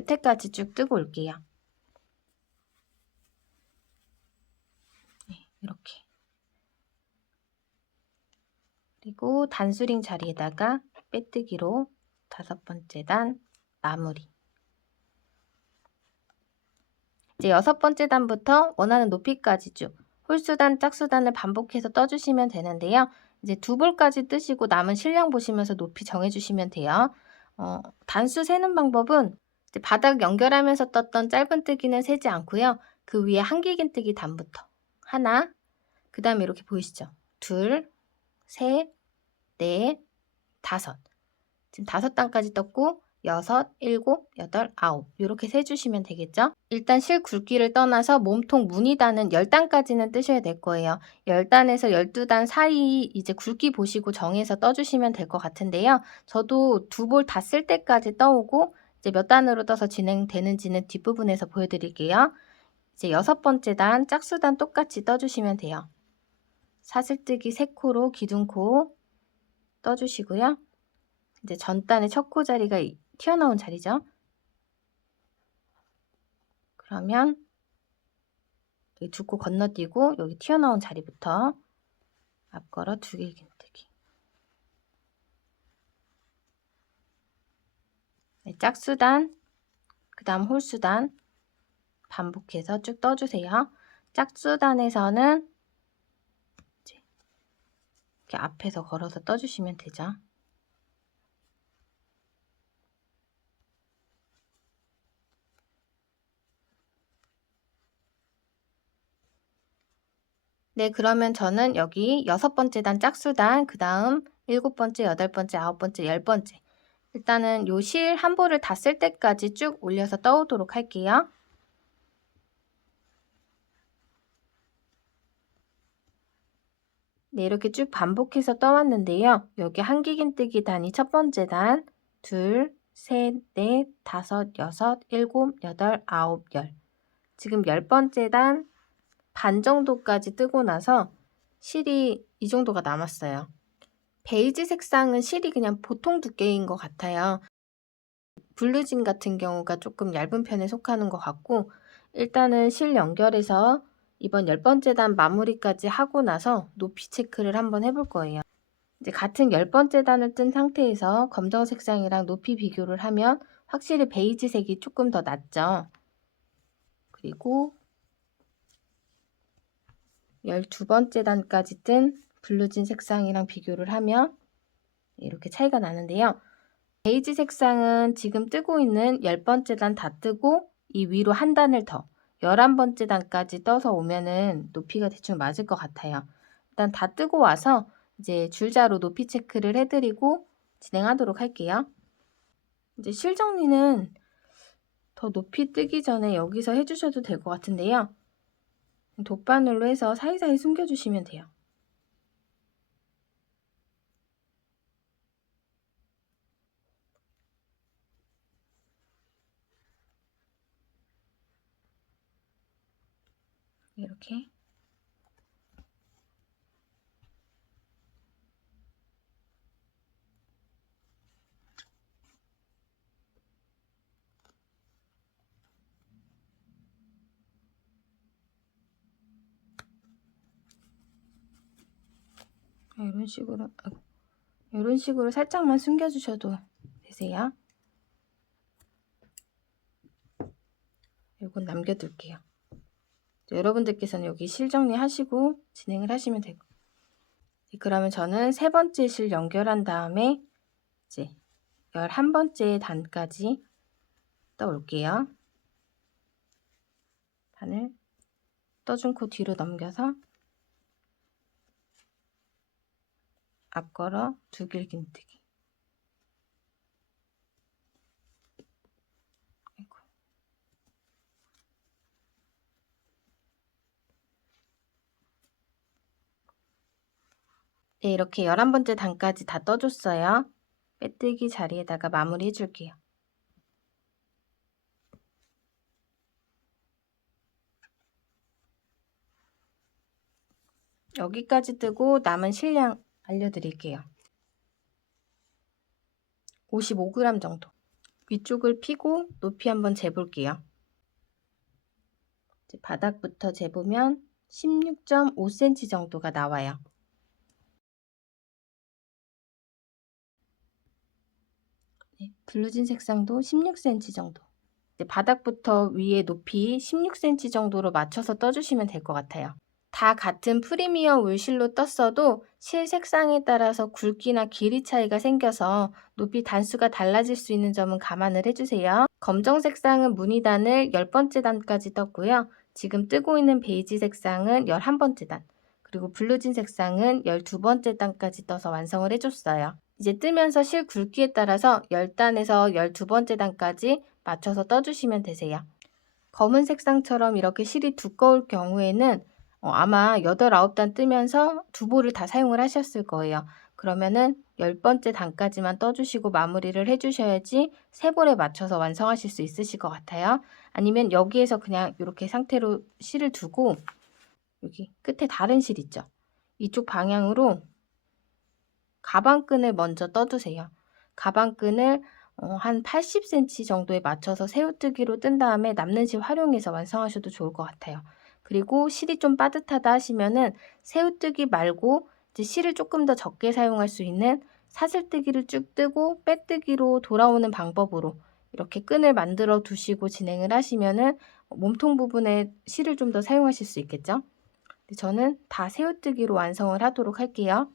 끝에까지 쭉 뜨고 올게요. 네, 이렇게. 그리고 단수링 자리에다가 빼뜨기로 5번째 단 마무리. 이제 6번째 단부터 원하는 높이까지 쭉 홀수단, 짝수단을 반복해서 떠주시면 되는데요. 이제 2볼까지 뜨시고 남은 실량 보시면서 높이 정해주시면 돼요. 단수 세는 방법은 이제 바닥 연결하면서 떴던 짧은 뜨기는 세지 않고요. 그 위에 한길긴 뜨기 단부터 하나, 그 다음에 이렇게 보이시죠? 둘, 셋, 넷, 다섯. 지금 5단까지 떴고 6, 7, 8, 9 이렇게 세주시면 되겠죠? 일단 실 굵기를 떠나서 몸통 무늬단은 10단까지는 뜨셔야 될 거예요. 10단에서 12단 사이 이제 굵기 보시고 정해서 떠주시면 될 것 같은데요. 저도 2볼 다 쓸 때까지 떠오고 이제 몇 단으로 떠서 진행되는지는 뒷부분에서 보여드릴게요. 이제 6번째 단 짝수단 똑같이 떠주시면 돼요. 사슬뜨기 3코로 기둥코 떠주시고요. 이제 전단의 첫 코 자리가 튀어나온 자리죠. 그러면 여기 2코 건너뛰고 여기 튀어나온 자리부터 앞걸어 2길 긴뜨기. 네, 짝수단, 그 다음 홀수단 반복해서 쭉 떠주세요. 짝수단에서는 이렇게 앞에서 걸어서 떠주시면 되죠. 네, 그러면 저는 여기 6번째 단 짝수단, 그 다음 7번째, 8번째, 9번째, 10번째. 일단은 요 실 한 볼을 다 쓸 때까지 쭉 올려서 떠오도록 할게요. 네, 이렇게 쭉 반복해서 떠왔는데요. 여기 한길긴뜨기 단이 첫 번째 단, 둘, 셋, 넷, 다섯, 여섯, 일곱, 여덟, 아홉, 열. 지금 10번째 단 반 정도까지 뜨고 나서 실이 이 정도가 남았어요. 베이지 색상은 실이 그냥 보통 두께인 것 같아요. 블루진 같은 경우가 조금 얇은 편에 속하는 것 같고, 일단은 실 연결해서 이번 10번째 단 마무리까지 하고 나서 높이 체크를 한번 해볼 거예요. 이제 같은 10번째 단을 뜬 상태에서 검정 색상이랑 높이 비교를 하면 확실히 베이지색이 조금 더 낫죠. 그리고 12번째 단까지 뜬 블루진 색상이랑 비교를 하면 이렇게 차이가 나는데요. 베이지 색상은 지금 뜨고 있는 10번째 단 다 뜨고 이 위로 한 단을 더 11번째 단까지 떠서 오면은 높이가 대충 맞을 것 같아요. 일단 다 뜨고 와서 이제 줄자로 높이 체크를 해드리고 진행하도록 할게요. 이제 실 정리는 더 높이 뜨기 전에 여기서 해주셔도 될 것 같은데요. 돗바늘로 해서 사이사이 숨겨주시면 돼요. 이렇게. 이런 식으로 살짝만 숨겨주셔도 되세요. 이건 남겨둘게요. 여러분들께서는 여기 실 정리하시고 진행을 하시면 되고. 그러면 저는 3번째 실 연결한 다음에 이제 11번째 단까지 떠올게요. 단을 떠준 코 뒤로 넘겨서 앞걸어 2길 긴뜨기. 네, 이렇게 11번째 단까지 다 떠줬어요. 빼뜨기 자리에다가 마무리 해줄게요. 여기까지 뜨고 남은 실량 알려드릴게요. 55g 정도. 위쪽을 피고 높이 한번 재볼게요. 바닥부터 재보면 16.5cm 정도가 나와요. 네, 블루진 색상도 16cm 정도. 바닥부터 위에 높이 16cm 정도로 맞춰서 떠주시면 될 것 같아요. 다 같은 프리미엄 울실로 떴어도 실 색상에 따라서 굵기나 길이 차이가 생겨서 높이 단수가 달라질 수 있는 점은 감안을 해주세요. 검정 색상은 무늬단을 10번째 단까지 떴고요. 지금 뜨고 있는 베이지 색상은 11번째 단, 그리고 블루진 색상은 12번째 단까지 떠서 완성을 해줬어요. 이제 뜨면서 실 굵기에 따라서 10단에서 12번째 단까지 맞춰서 떠주시면 되세요. 검은 색상처럼 이렇게 실이 두꺼울 경우에는 아마 8, 9단 뜨면서 두 볼을 다 사용을 하셨을 거예요. 그러면은 10번째 단까지만 떠주시고 마무리를 해주셔야지 세 볼에 맞춰서 완성하실 수 있으실 것 같아요. 아니면 여기에서 그냥 이렇게 상태로 실을 두고 여기 끝에 다른 실 있죠? 이쪽 방향으로 가방끈을 먼저 떠주세요. 가방끈을 한 80cm 정도에 맞춰서 새우뜨기로 뜬 다음에 남는 실 활용해서 완성하셔도 좋을 것 같아요. 그리고 실이 좀 빠듯하다 하시면은 새우뜨기 말고 이제 실을 조금 더 적게 사용할 수 있는 사슬뜨기를 쭉 뜨고 빼뜨기로 돌아오는 방법으로 이렇게 끈을 만들어 두시고 진행을 하시면은 몸통 부분에 실을 좀 더 사용하실 수 있겠죠? 저는 다 새우뜨기로 완성을 하도록 할게요.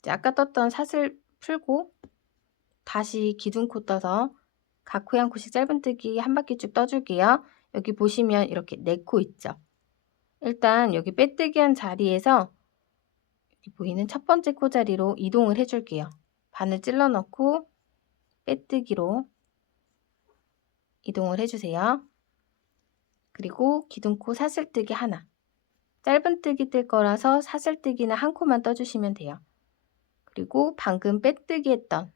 이제 아까 떴던 사슬 풀고 다시 기둥코 떠서 각 코에 한 코씩 짧은뜨기 한 바퀴 쭉 떠줄게요. 여기 보시면 이렇게 4코 있죠. 일단 여기 빼뜨기 한 자리에서 여기 보이는 첫 번째 코 자리로 이동을 해줄게요. 바늘 찔러 넣고 빼뜨기로 이동을 해주세요. 그리고 기둥코 사슬뜨기 하나. 짧은뜨기 뜰 거라서 사슬뜨기는 한 코만 떠주시면 돼요. 그리고 방금 빼뜨기 했던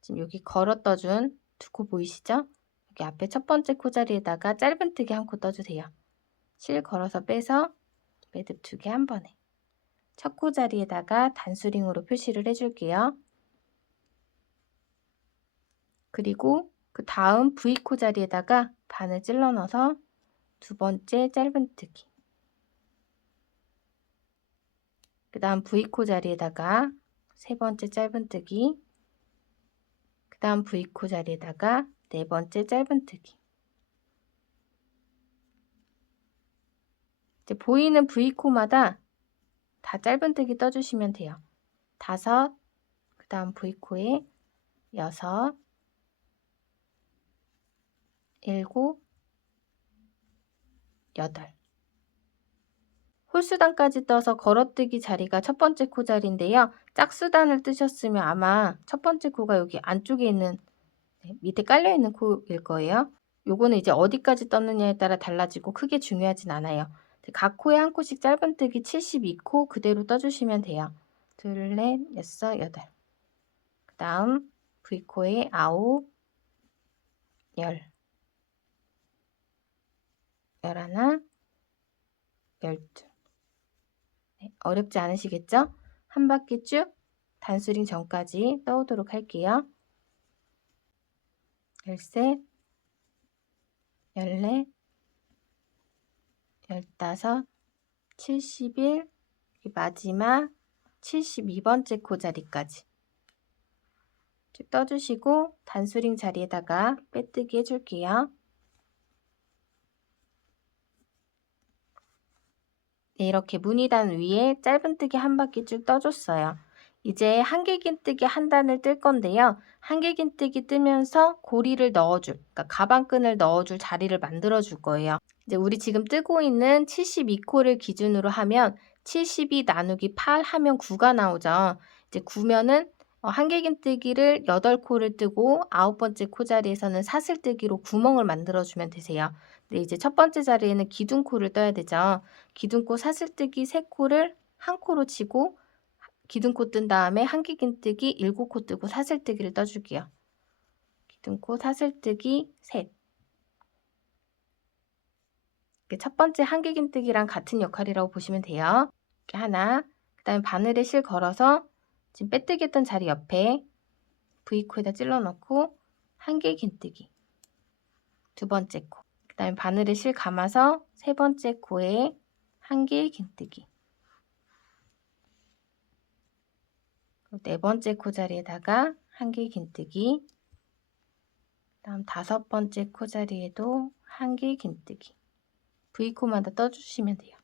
지금 여기 걸어 떠준 두 코 보이시죠? 여기 앞에 첫 번째 코 자리에다가 짧은뜨기 한 코 떠주세요. 실 걸어서 빼서 매듭 2개 한 번에 첫 코 자리에다가 단수링으로 표시를 해줄게요. 그리고 그 다음 V코 자리에다가 바늘 찔러 넣어서 두 번째 짧은뜨기, 그 다음 V코 자리에다가 세 번째 짧은뜨기, 그 다음 V코 자리에다가 네 번째 짧은뜨기. 이제 보이는 V코마다 다 짧은뜨기 떠주시면 돼요. 5, 그 다음 V코에 6, 7, 8. 홀수단까지 떠서 걸어뜨기 자리가 첫 번째 코 자리인데요. 짝수단을 뜨셨으면 아마 첫 번째 코가 여기 안쪽에 있는 밑에 깔려 있는 코일 거예요. 요거는 이제 어디까지 떴느냐에 따라 달라지고 크게 중요하진 않아요. 각 코에 한 코씩 짧은뜨기 72코 그대로 떠주시면 돼요. 둘, 넷, 여섯, 여덟. 그 다음 V코에 9, 10, 11, 12. 네, 어렵지 않으시겠죠? 한 바퀴 쭉 단수링 전까지 떠오도록 할게요. 13, 14, 15, 71, 마지막 72번째 코 자리까지 쭉 떠주시고 단수링 자리에다가 빼뜨기 해줄게요. 네, 이렇게 무늬단 위에 짧은뜨기 한 바퀴 쭉 떠줬어요. 이제 한길긴뜨기 한 단을 뜰 건데요. 한길긴뜨기 뜨면서 고리를 넣어줄, 그러니까 가방끈을 넣어줄 자리를 만들어 줄 거예요. 이제 우리 지금 뜨고 있는 72코를 기준으로 하면 72 나누기 8 하면 9가 나오죠. 이제 9면은 한길긴뜨기를 8코를 뜨고 9번째 코 자리에서는 사슬뜨기로 구멍을 만들어 주면 되세요. 근데 이제 첫 번째 자리에는 기둥코를 떠야 되죠. 기둥코 사슬뜨기 3코를 한 코로 치고 기둥코 뜬 다음에 한길긴뜨기 7코 뜨고 사슬뜨기를 떠줄게요. 기둥코 사슬뜨기 셋. 첫 번째 한길긴뜨기랑 같은 역할이라고 보시면 돼요. 이렇게 하나, 그 다음에 바늘에 실 걸어서 지금 빼뜨기 했던 자리 옆에 V코에다 찔러 넣고 한길긴뜨기 두 번째 코, 그 다음에 바늘에 실 감아서 세 번째 코에 한길긴뜨기, 네 번째 코 자리에다가 한길긴뜨기, 다음 5번째 코 자리에도 한길긴뜨기, V코마다 떠주시면 돼요.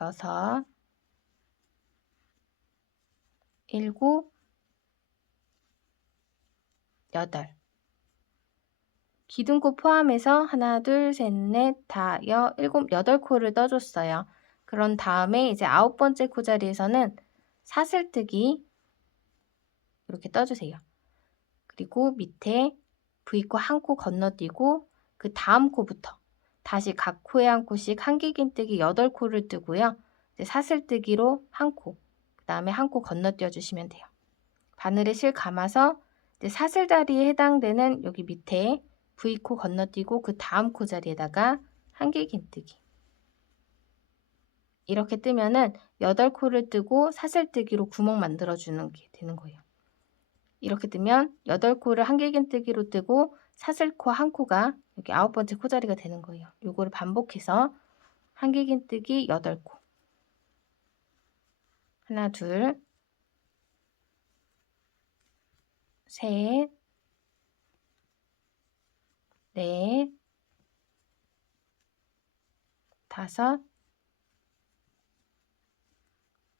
6, 7, 8. 기둥코 포함해서 하나, 둘, 셋, 넷, 다, 일곱, 여덟 코를 떠줬어요. 그런 다음에 이제 9번째 코 자리에서는 사슬뜨기 이렇게 떠주세요. 그리고 밑에 V코 한 코 건너뛰고 그 다음 코부터 다시 각 코에 한 코씩 한길긴뜨기 8코를 뜨고요. 이제 사슬뜨기로 한 코, 그 다음에 한 코 건너뛰어 주시면 돼요. 바늘에 실 감아서 이제 사슬 자리에 해당되는 여기 밑에 V코 건너뛰고 그 다음 코 자리에다가 한길긴뜨기 이렇게 뜨면은 8코를 뜨고 사슬뜨기로 구멍 만들어주는 게 되는 거예요. 이렇게 뜨면 8코를 한길긴뜨기로 뜨고 사슬코 한 코가 여기 9번째 코 자리가 되는 거예요. 요거를 반복해서 한길긴뜨기 8코 하나, 둘, 셋, 넷, 다섯,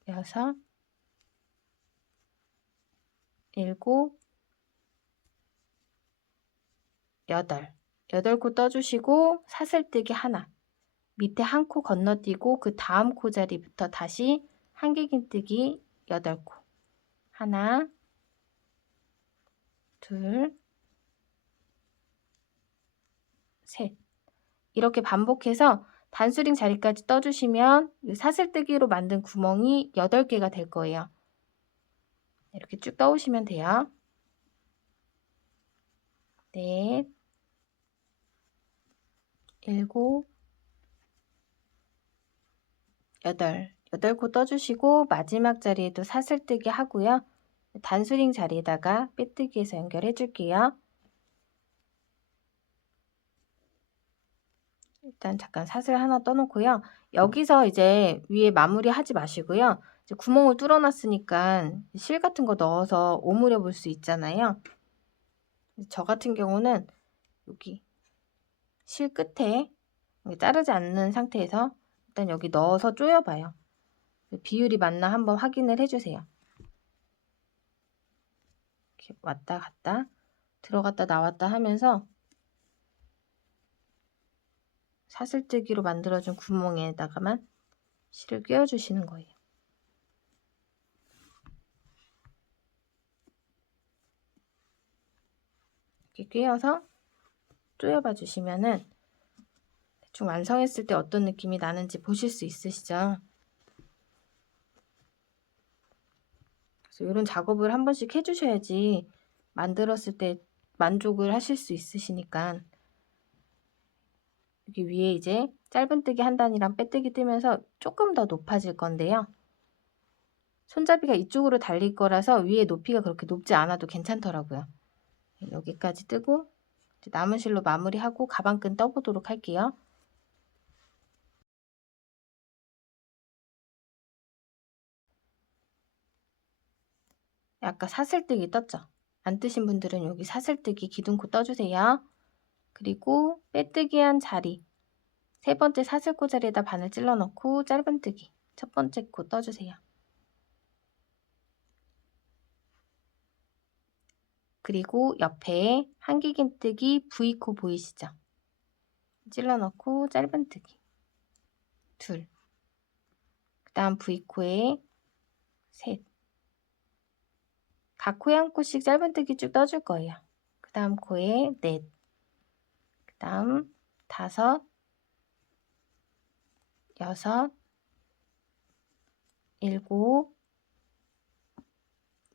여섯, 일곱, 여덟. 8코 떠주시고 사슬뜨기 하나. 밑에 한 코 건너뛰고 그 다음 코 자리부터 다시 한길긴뜨기 8코. 하나, 둘, 셋. 이렇게 반복해서 단수링 자리까지 떠주시면 사슬뜨기로 만든 구멍이 8개가 될 거예요. 이렇게 쭉 떠오시면 돼요. 넷, 일곱, 여덟. 8코 떠주시고 마지막 자리에도 사슬뜨기 하고요. 단수링 자리에다가 빼뜨기해서 연결해 줄게요. 일단 잠깐 사슬 하나 떠놓고요. 여기서 이제 위에 마무리 하지 마시고요. 이제 구멍을 뚫어놨으니까 실 같은 거 넣어서 오므려 볼 수 있잖아요. 저 같은 경우는 여기 실 끝에 자르지 않는 상태에서 일단 여기 넣어서 조여봐요. 비율이 맞나 한번 확인을 해주세요. 이렇게 왔다 갔다 들어갔다 나왔다 하면서 사슬뜨기로 만들어준 구멍에다가만 실을 꿰어주시는 거예요. 이렇게 꿰어서 조여봐 주시면은 대충 완성했을 때 어떤 느낌이 나는지 보실 수 있으시죠? 그래서 이런 작업을 한 번씩 해주셔야지 만들었을 때 만족을 하실 수 있으시니까. 여기 위에 이제 짧은뜨기 한 단이랑 빼뜨기 뜨면서 조금 더 높아질 건데요. 손잡이가 이쪽으로 달릴 거라서 위에 높이가 그렇게 높지 않아도 괜찮더라고요. 여기까지 뜨고 남은 실로 마무리하고 가방끈 떠보도록 할게요. 아까 사슬뜨기 떴죠? 안 뜨신 분들은 여기 사슬뜨기 기둥코 떠주세요. 그리고 빼뜨기 한 자리 3번째 사슬코 자리에다 바늘 찔러 넣고 짧은뜨기 첫 번째 코 떠주세요. 그리고 옆에 한길긴뜨기 V코 보이시죠? 찔러 넣고 짧은뜨기 둘, 그 다음 V코에 셋, 각 코에 한 코씩 짧은뜨기 쭉 떠줄 거예요. 그 다음 코에 넷, 그 다음 다섯, 여섯, 일곱,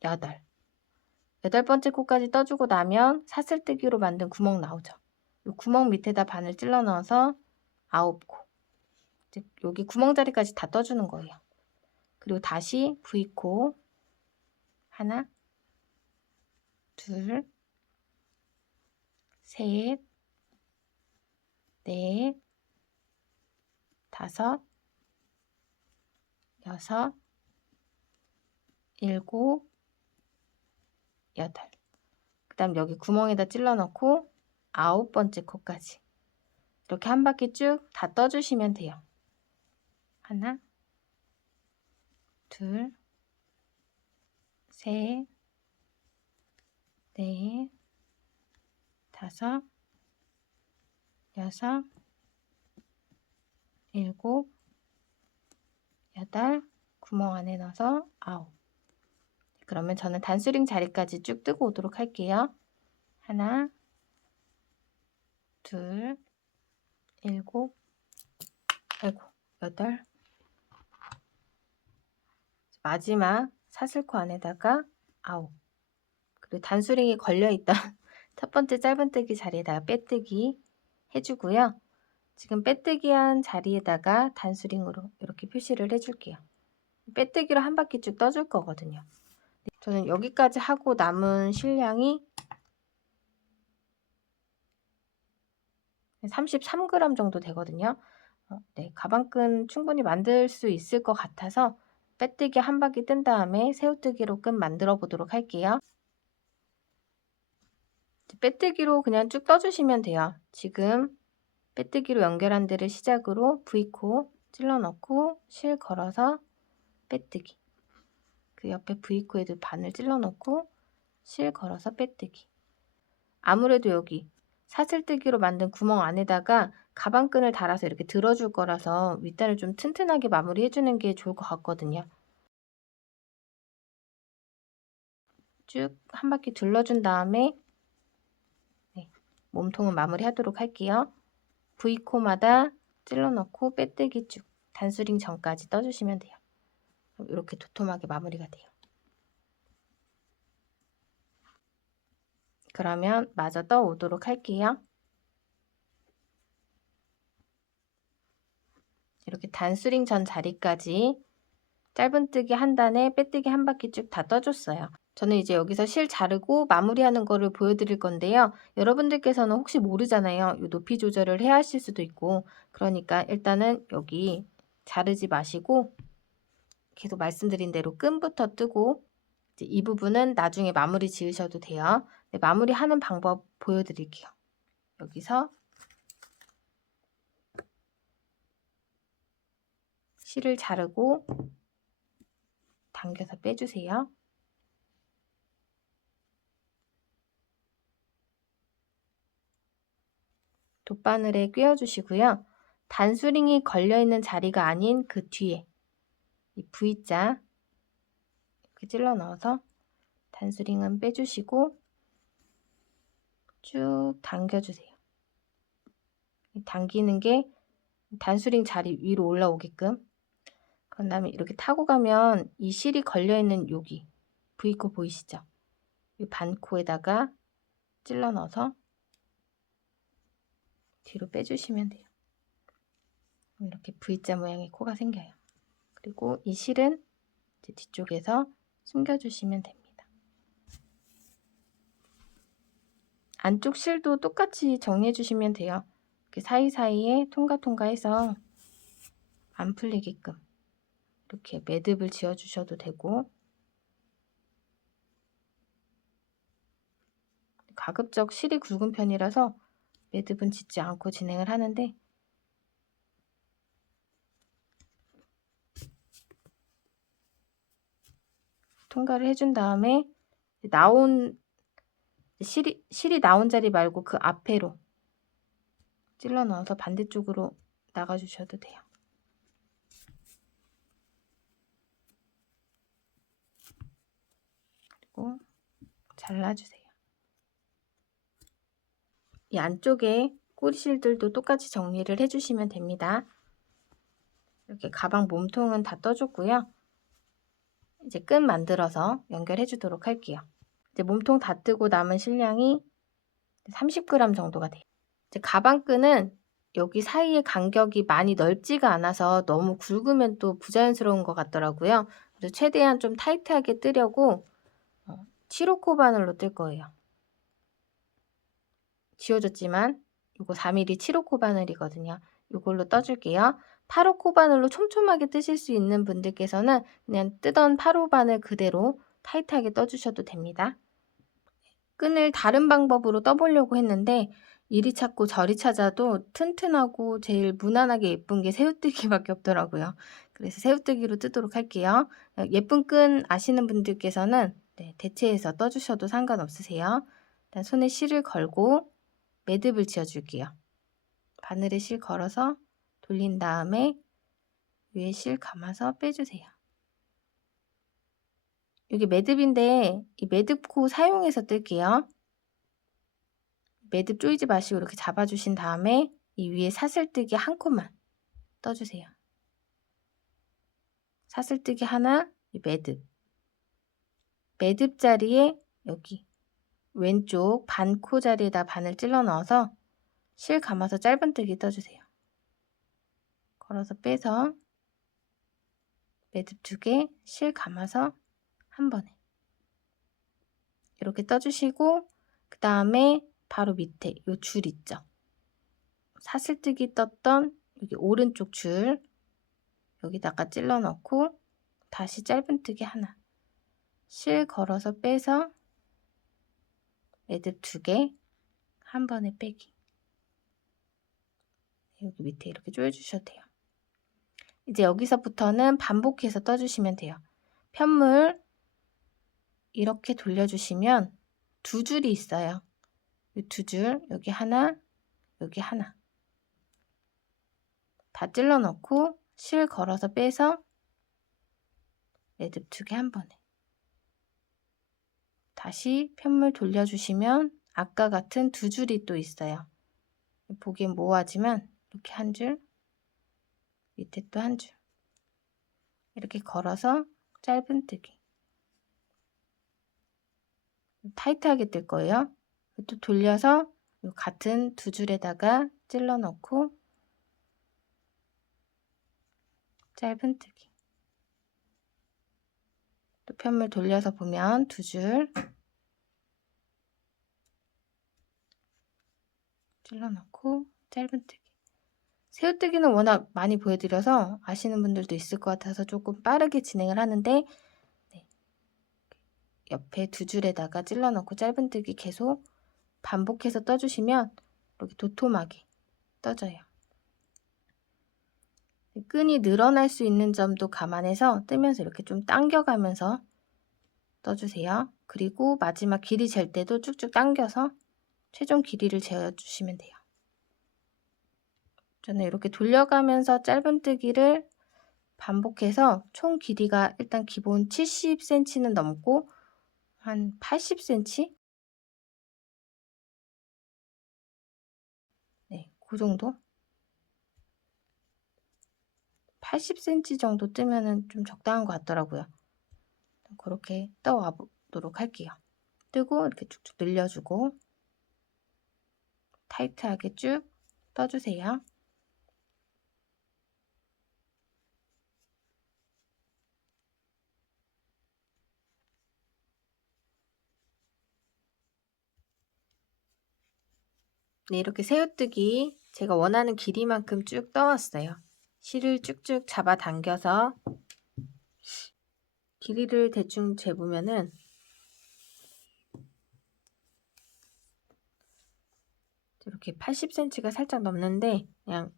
여덟. 8번째 코까지 떠주고 나면 사슬뜨기로 만든 구멍 나오죠. 이 구멍 밑에다 바늘 찔러 넣어서 9코. 여기 구멍 자리까지 다 떠주는 거예요. 그리고 다시 V코 하나, 둘, 셋, 넷, 다섯, 여섯, 일곱, 여덟. 그 다음 여기 구멍에다 찔러 넣고 9번째 코까지 이렇게 한 바퀴 쭉 다 떠주시면 돼요. 하나, 둘, 셋, 넷, 다섯, 6, 7, 8, 구멍 안에 넣어서 9. 그러면 저는 단수링 자리까지 쭉 뜨고 오도록 할게요. 하나, 둘, 7, 아이고, 8. 마지막 사슬코 안에다가 9. 그리고 단수링이 걸려있던 첫 번째 짧은뜨기 자리에다가 빼뜨기 해주고요. 지금 빼뜨기한 자리에다가 단수링으로 이렇게 표시를 해줄게요. 빼뜨기로 한 바퀴 쭉 떠줄 거거든요. 저는 여기까지 하고 남은 실량이 33g 정도 되거든요. 네, 가방끈 충분히 만들 수 있을 것 같아서 빼뜨기 한 바퀴 뜬 다음에 새우뜨기로 끈 만들어 보도록 할게요. 빼뜨기로 그냥 쭉 떠주시면 돼요. 지금 빼뜨기로 연결한 데를 시작으로 V코 찔러 넣고 실 걸어서 빼뜨기, 그 옆에 V코에도 바늘 찔러 넣고 실 걸어서 빼뜨기. 아무래도 여기 사슬뜨기로 만든 구멍 안에다가 가방끈을 달아서 이렇게 들어줄 거라서 윗단을 좀 튼튼하게 마무리 해주는 게 좋을 것 같거든요. 쭉 한 바퀴 둘러준 다음에 몸통은 마무리 하도록 할게요. V코마다 찔러 넣고 빼뜨기 쭉 단수링 전까지 떠주시면 돼요. 이렇게 도톰하게 마무리가 돼요. 그러면 마저 떠오도록 할게요. 이렇게 단수링 전 자리까지 짧은뜨기 한 단에 빼뜨기 한 바퀴 쭉 다 떠줬어요. 저는 이제 여기서 실 자르고 마무리하는 거를 보여드릴 건데요. 여러분들께서는 혹시 모르잖아요. 이 높이 조절을 해야 하실 수도 있고, 그러니까 일단은 여기 자르지 마시고 계속 말씀드린 대로 끈부터 뜨고 이제 이 부분은 나중에 마무리 지으셔도 돼요. 네, 마무리하는 방법 보여드릴게요. 여기서 실을 자르고 당겨서 빼주세요. 돗바늘에 꿰어주시고요. 단수링이 걸려있는 자리가 아닌 그 뒤에 이 V자 이렇게 찔러 넣어서 단수링은 빼주시고 쭉 당겨주세요. 당기는 게 단수링 자리 위로 올라오게끔. 그런 다음에 이렇게 타고 가면 이 실이 걸려있는 여기 V코 보이시죠? 이 반코에다가 찔러 넣어서 뒤로 빼주시면 돼요. 이렇게 V자 모양의 코가 생겨요. 그리고 이 실은 이제 뒤쪽에서 숨겨주시면 됩니다. 안쪽 실도 똑같이 정리해 주시면 돼요. 이렇게 사이사이에 통과통과해서 안 풀리게끔 이렇게 매듭을 지어 주셔도 되고, 가급적 실이 굵은 편이라서 매듭은 짓지 않고 진행을 하는데, 통과를 해준 다음에 나온 실이 나온 자리 말고 그 앞에로 찔러 넣어서 반대쪽으로 나가 주셔도 돼요. 그리고 잘라주세요. 이 안쪽에 꼬리실들도 똑같이 정리를 해주시면 됩니다. 이렇게 가방 몸통은 다 떠줬고요. 이제 끈 만들어서 연결해 주도록 할게요. 이제 몸통 다 뜨고 남은 실량이 30g 정도가 돼요. 이제 가방끈은 여기 사이의 간격이 많이 넓지가 않아서 너무 굵으면 또 부자연스러운 것 같더라고요. 그래서 최대한 좀 타이트하게 뜨려고 7호 바늘로 뜰 거예요. 지워졌지만 이거 4mm 7호 바늘이거든요. 이걸로 떠줄게요. 8호 바늘로 촘촘하게 뜨실 수 있는 분들께서는 그냥 뜨던 8호 바늘 그대로 타이트하게 떠주셔도 됩니다. 끈을 다른 방법으로 떠보려고 했는데 이리 찾고 저리 찾아도 튼튼하고 제일 무난하게 예쁜 게 새우뜨기밖에 없더라고요. 그래서 새우뜨기로 뜨도록 할게요. 예쁜 끈 아시는 분들께서는 대체해서 떠주셔도 상관없으세요. 일단 손에 실을 걸고 매듭을 지어줄게요. 바늘에 실 걸어서 돌린 다음에 위에 실 감아서 빼주세요. 여기 매듭인데 이 매듭코 사용해서 뜰게요. 매듭 조이지 마시고 이렇게 잡아주신 다음에 이 위에 사슬뜨기 한 코만 떠주세요. 사슬뜨기 하나, 이 매듭 자리에 여기 왼쪽 반코 자리에다 바늘 찔러 넣어서 실 감아서 짧은뜨기 떠주세요. 걸어서 빼서 매듭 2개, 실 감아서 한 번에 이렇게 떠주시고 그 다음에 바로 밑에 요 줄 있죠? 사슬뜨기 떴던 여기 오른쪽 줄 여기다가 찔러 넣고 다시 짧은뜨기 하나, 실 걸어서 빼서 매듭 2개 한 번에 빼기. 여기 밑에 이렇게 조여주셔도 돼요. 이제 여기서부터는 반복해서 떠주시면 돼요. 편물 이렇게 돌려주시면 2줄이 있어요. 이 2줄, 여기 하나, 여기 하나. 다 찔러 넣고 실 걸어서 빼서 매듭 2개 한 번에. 다시 편물 돌려주시면 아까 같은 2줄이 또 있어요. 보기엔 모호하지만 이렇게 한 줄, 밑에 또 한 줄. 이렇게 걸어서 짧은뜨기. 타이트하게 뜰 거예요. 또 돌려서 같은 2줄에다가 찔러 넣고 짧은뜨기. 또 편물 돌려서 보면 2줄 찔러 넣고 짧은뜨기. 새우뜨기는 워낙 많이 보여드려서 아시는 분들도 있을 것 같아서 조금 빠르게 진행을 하는데 네. 옆에 2줄에다가 찔러 넣고 짧은뜨기 계속 반복해서 떠주시면 이렇게 도톰하게 떠져요. 끈이 늘어날 수 있는 점도 감안해서 뜨면서 이렇게 좀 당겨가면서 떠주세요. 그리고 마지막 길이 잴 때도 쭉쭉 당겨서 최종 길이를 재어주시면 돼요. 저는 이렇게 돌려가면서 짧은뜨기를 반복해서 총 길이가 일단 기본 70cm는 넘고 한 80cm? 네, 그 정도? 80cm 정도 뜨면은 좀 적당한 것 같더라고요. 그렇게 떠와 보도록 할게요. 뜨고 이렇게 쭉쭉 늘려주고 타이트하게 쭉 떠주세요. 네, 이렇게 새우뜨기 제가 원하는 길이만큼 쭉 떠왔어요. 실을 쭉쭉 잡아당겨서 길이를 대충 재보면은 이렇게 80cm가 살짝 넘는데 그냥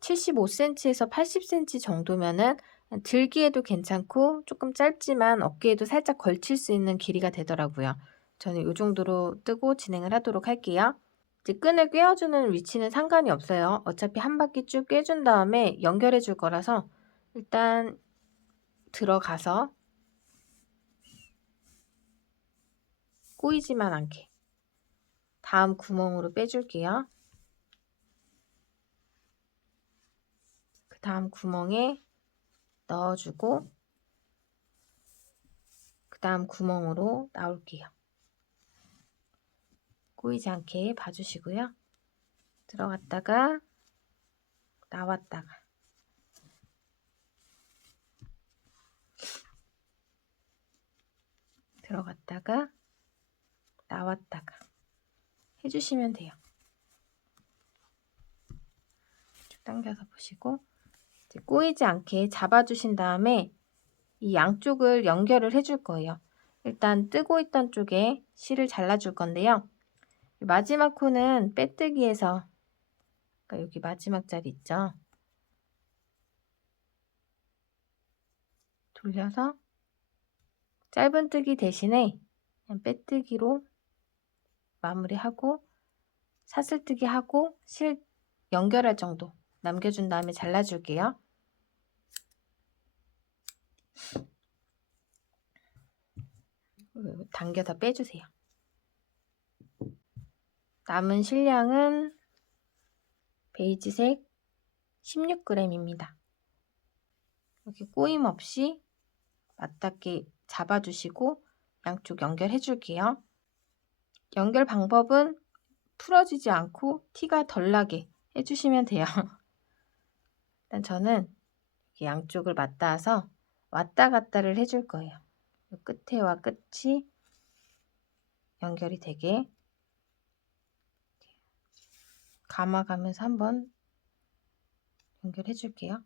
75cm에서 80cm 정도면은 들기에도 괜찮고 조금 짧지만 어깨에도 살짝 걸칠 수 있는 길이가 되더라고요. 저는 이 정도로 뜨고 진행을 하도록 할게요. 이제 끈을 꿰어주는 위치는 상관이 없어요. 어차피 한 바퀴 쭉 꿰준 다음에 연결해 줄 거라서 일단 들어가서 꼬이지만 않게 다음 구멍으로 빼줄게요. 그 다음 구멍에 넣어주고 그 다음 구멍으로 나올게요. 꼬이지 않게 봐주시고요. 들어갔다가 나왔다가 들어갔다가 나왔다가 해주시면 돼요. 쭉 당겨서 보시고 이제 꼬이지 않게 잡아주신 다음에 이 양쪽을 연결을 해줄 거예요. 일단 뜨고 있던 쪽에 실을 잘라줄 건데요. 마지막 코는 빼뜨기에서 그러니까 여기 마지막 자리 있죠. 돌려서 짧은뜨기 대신에 그냥 빼뜨기로 마무리하고 사슬뜨기 하고 실 연결할 정도 남겨준 다음에 잘라줄게요. 당겨서 빼주세요. 남은 실량은 베이지색 16g입니다. 이렇게 꼬임 없이 맞닿게 잡아주시고 양쪽 연결해 줄게요. 연결 방법은 풀어지지 않고 티가 덜 나게 해주시면 돼요. 일단 저는 양쪽을 맞닿아서 왔다 갔다를 해줄 거예요. 끝에와 끝이 연결이 되게 감아가면서 한번 연결해 줄게요.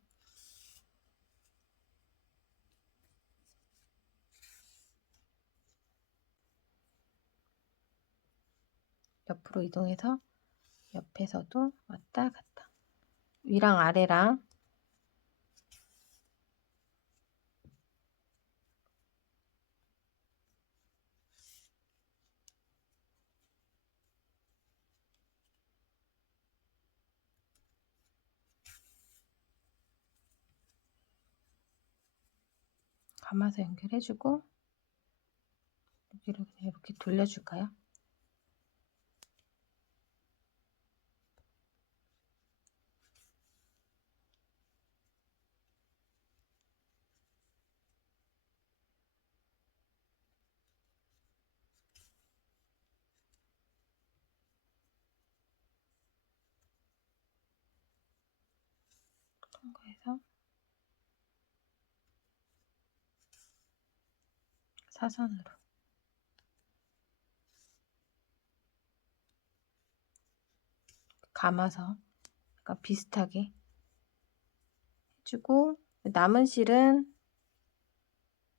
옆으로 이동해서 옆에서도 왔다 갔다 위랑 아래랑 감아서 연결해주고 여기를 그냥 이렇게 돌려줄까요? 통과해서 사선으로 감아서 약간 비슷하게 해주고 남은 실은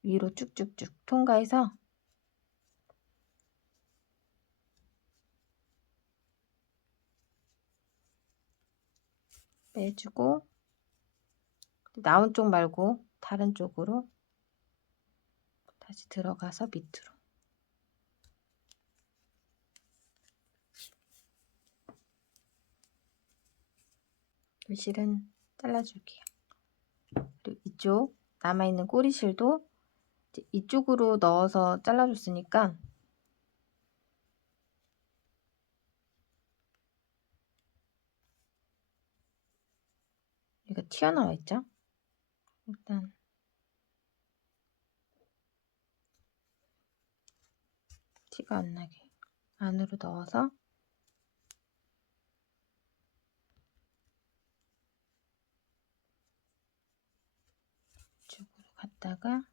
위로 쭉쭉쭉 통과해서 빼주고 나온 쪽 말고 다른 쪽으로 다시 들어가서 밑으로 이 실은 잘라줄게요. 그리고 이쪽 남아있는 꼬리실도 이쪽으로 넣어서 잘라줬으니까 이거 튀어나와 있죠? 일단 티가 안 나게 안으로 넣어서 이쪽으로 갔다가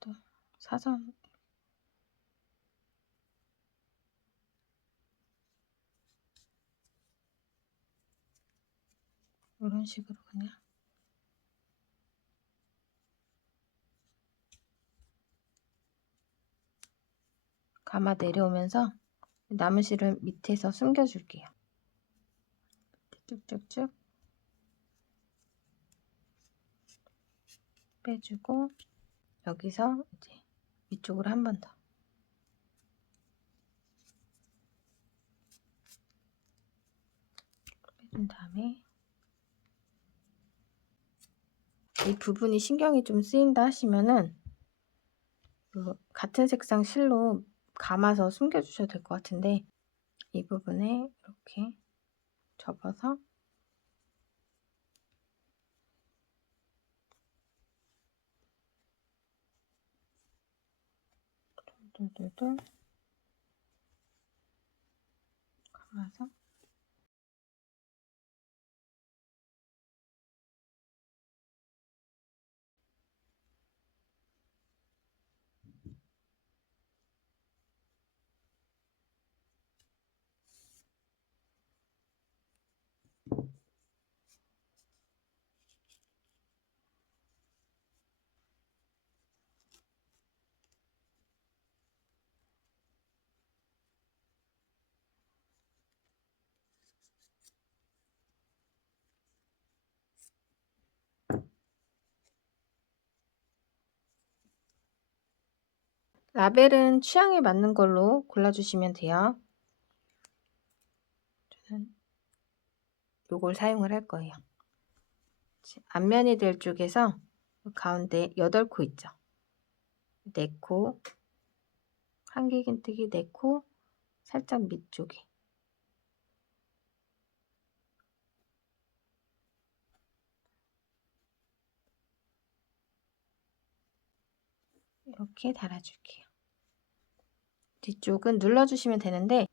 또 사선 이런 식으로 그냥 감아 내려오면서 남은 실은 밑에서 숨겨줄게요. 쭉쭉쭉 빼주고 여기서 이제 위쪽으로 한 번 더 빼준 다음에 이 부분이 신경이 좀 쓰인다 하시면은 같은 색상 실로 감아서 숨겨주셔도 될 것 같은데 이 부분에 이렇게 접어서 돌돌돌돌 감아서 라벨은 취향에 맞는 걸로 골라주시면 돼요. 저는 요걸 사용을 할 거예요. 앞면이 될 쪽에서 가운데 8코 있죠. 4코, 한길긴뜨기 4코, 살짝 밑쪽에 이렇게 달아줄게요. 뒤쪽은 눌러주시면 되는데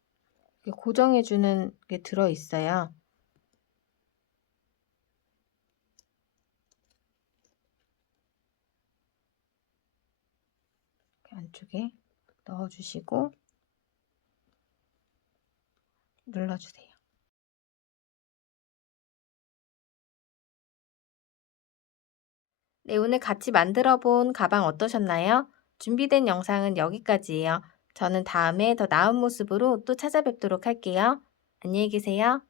고정해주는 게 들어있어요. 안쪽에 넣어주시고 눌러주세요. 네, 오늘 같이 만들어 본 가방 어떠셨나요? 준비된 영상은 여기까지예요. 저는 다음에 더 나은 모습으로 또 찾아뵙도록 할게요. 안녕히 계세요.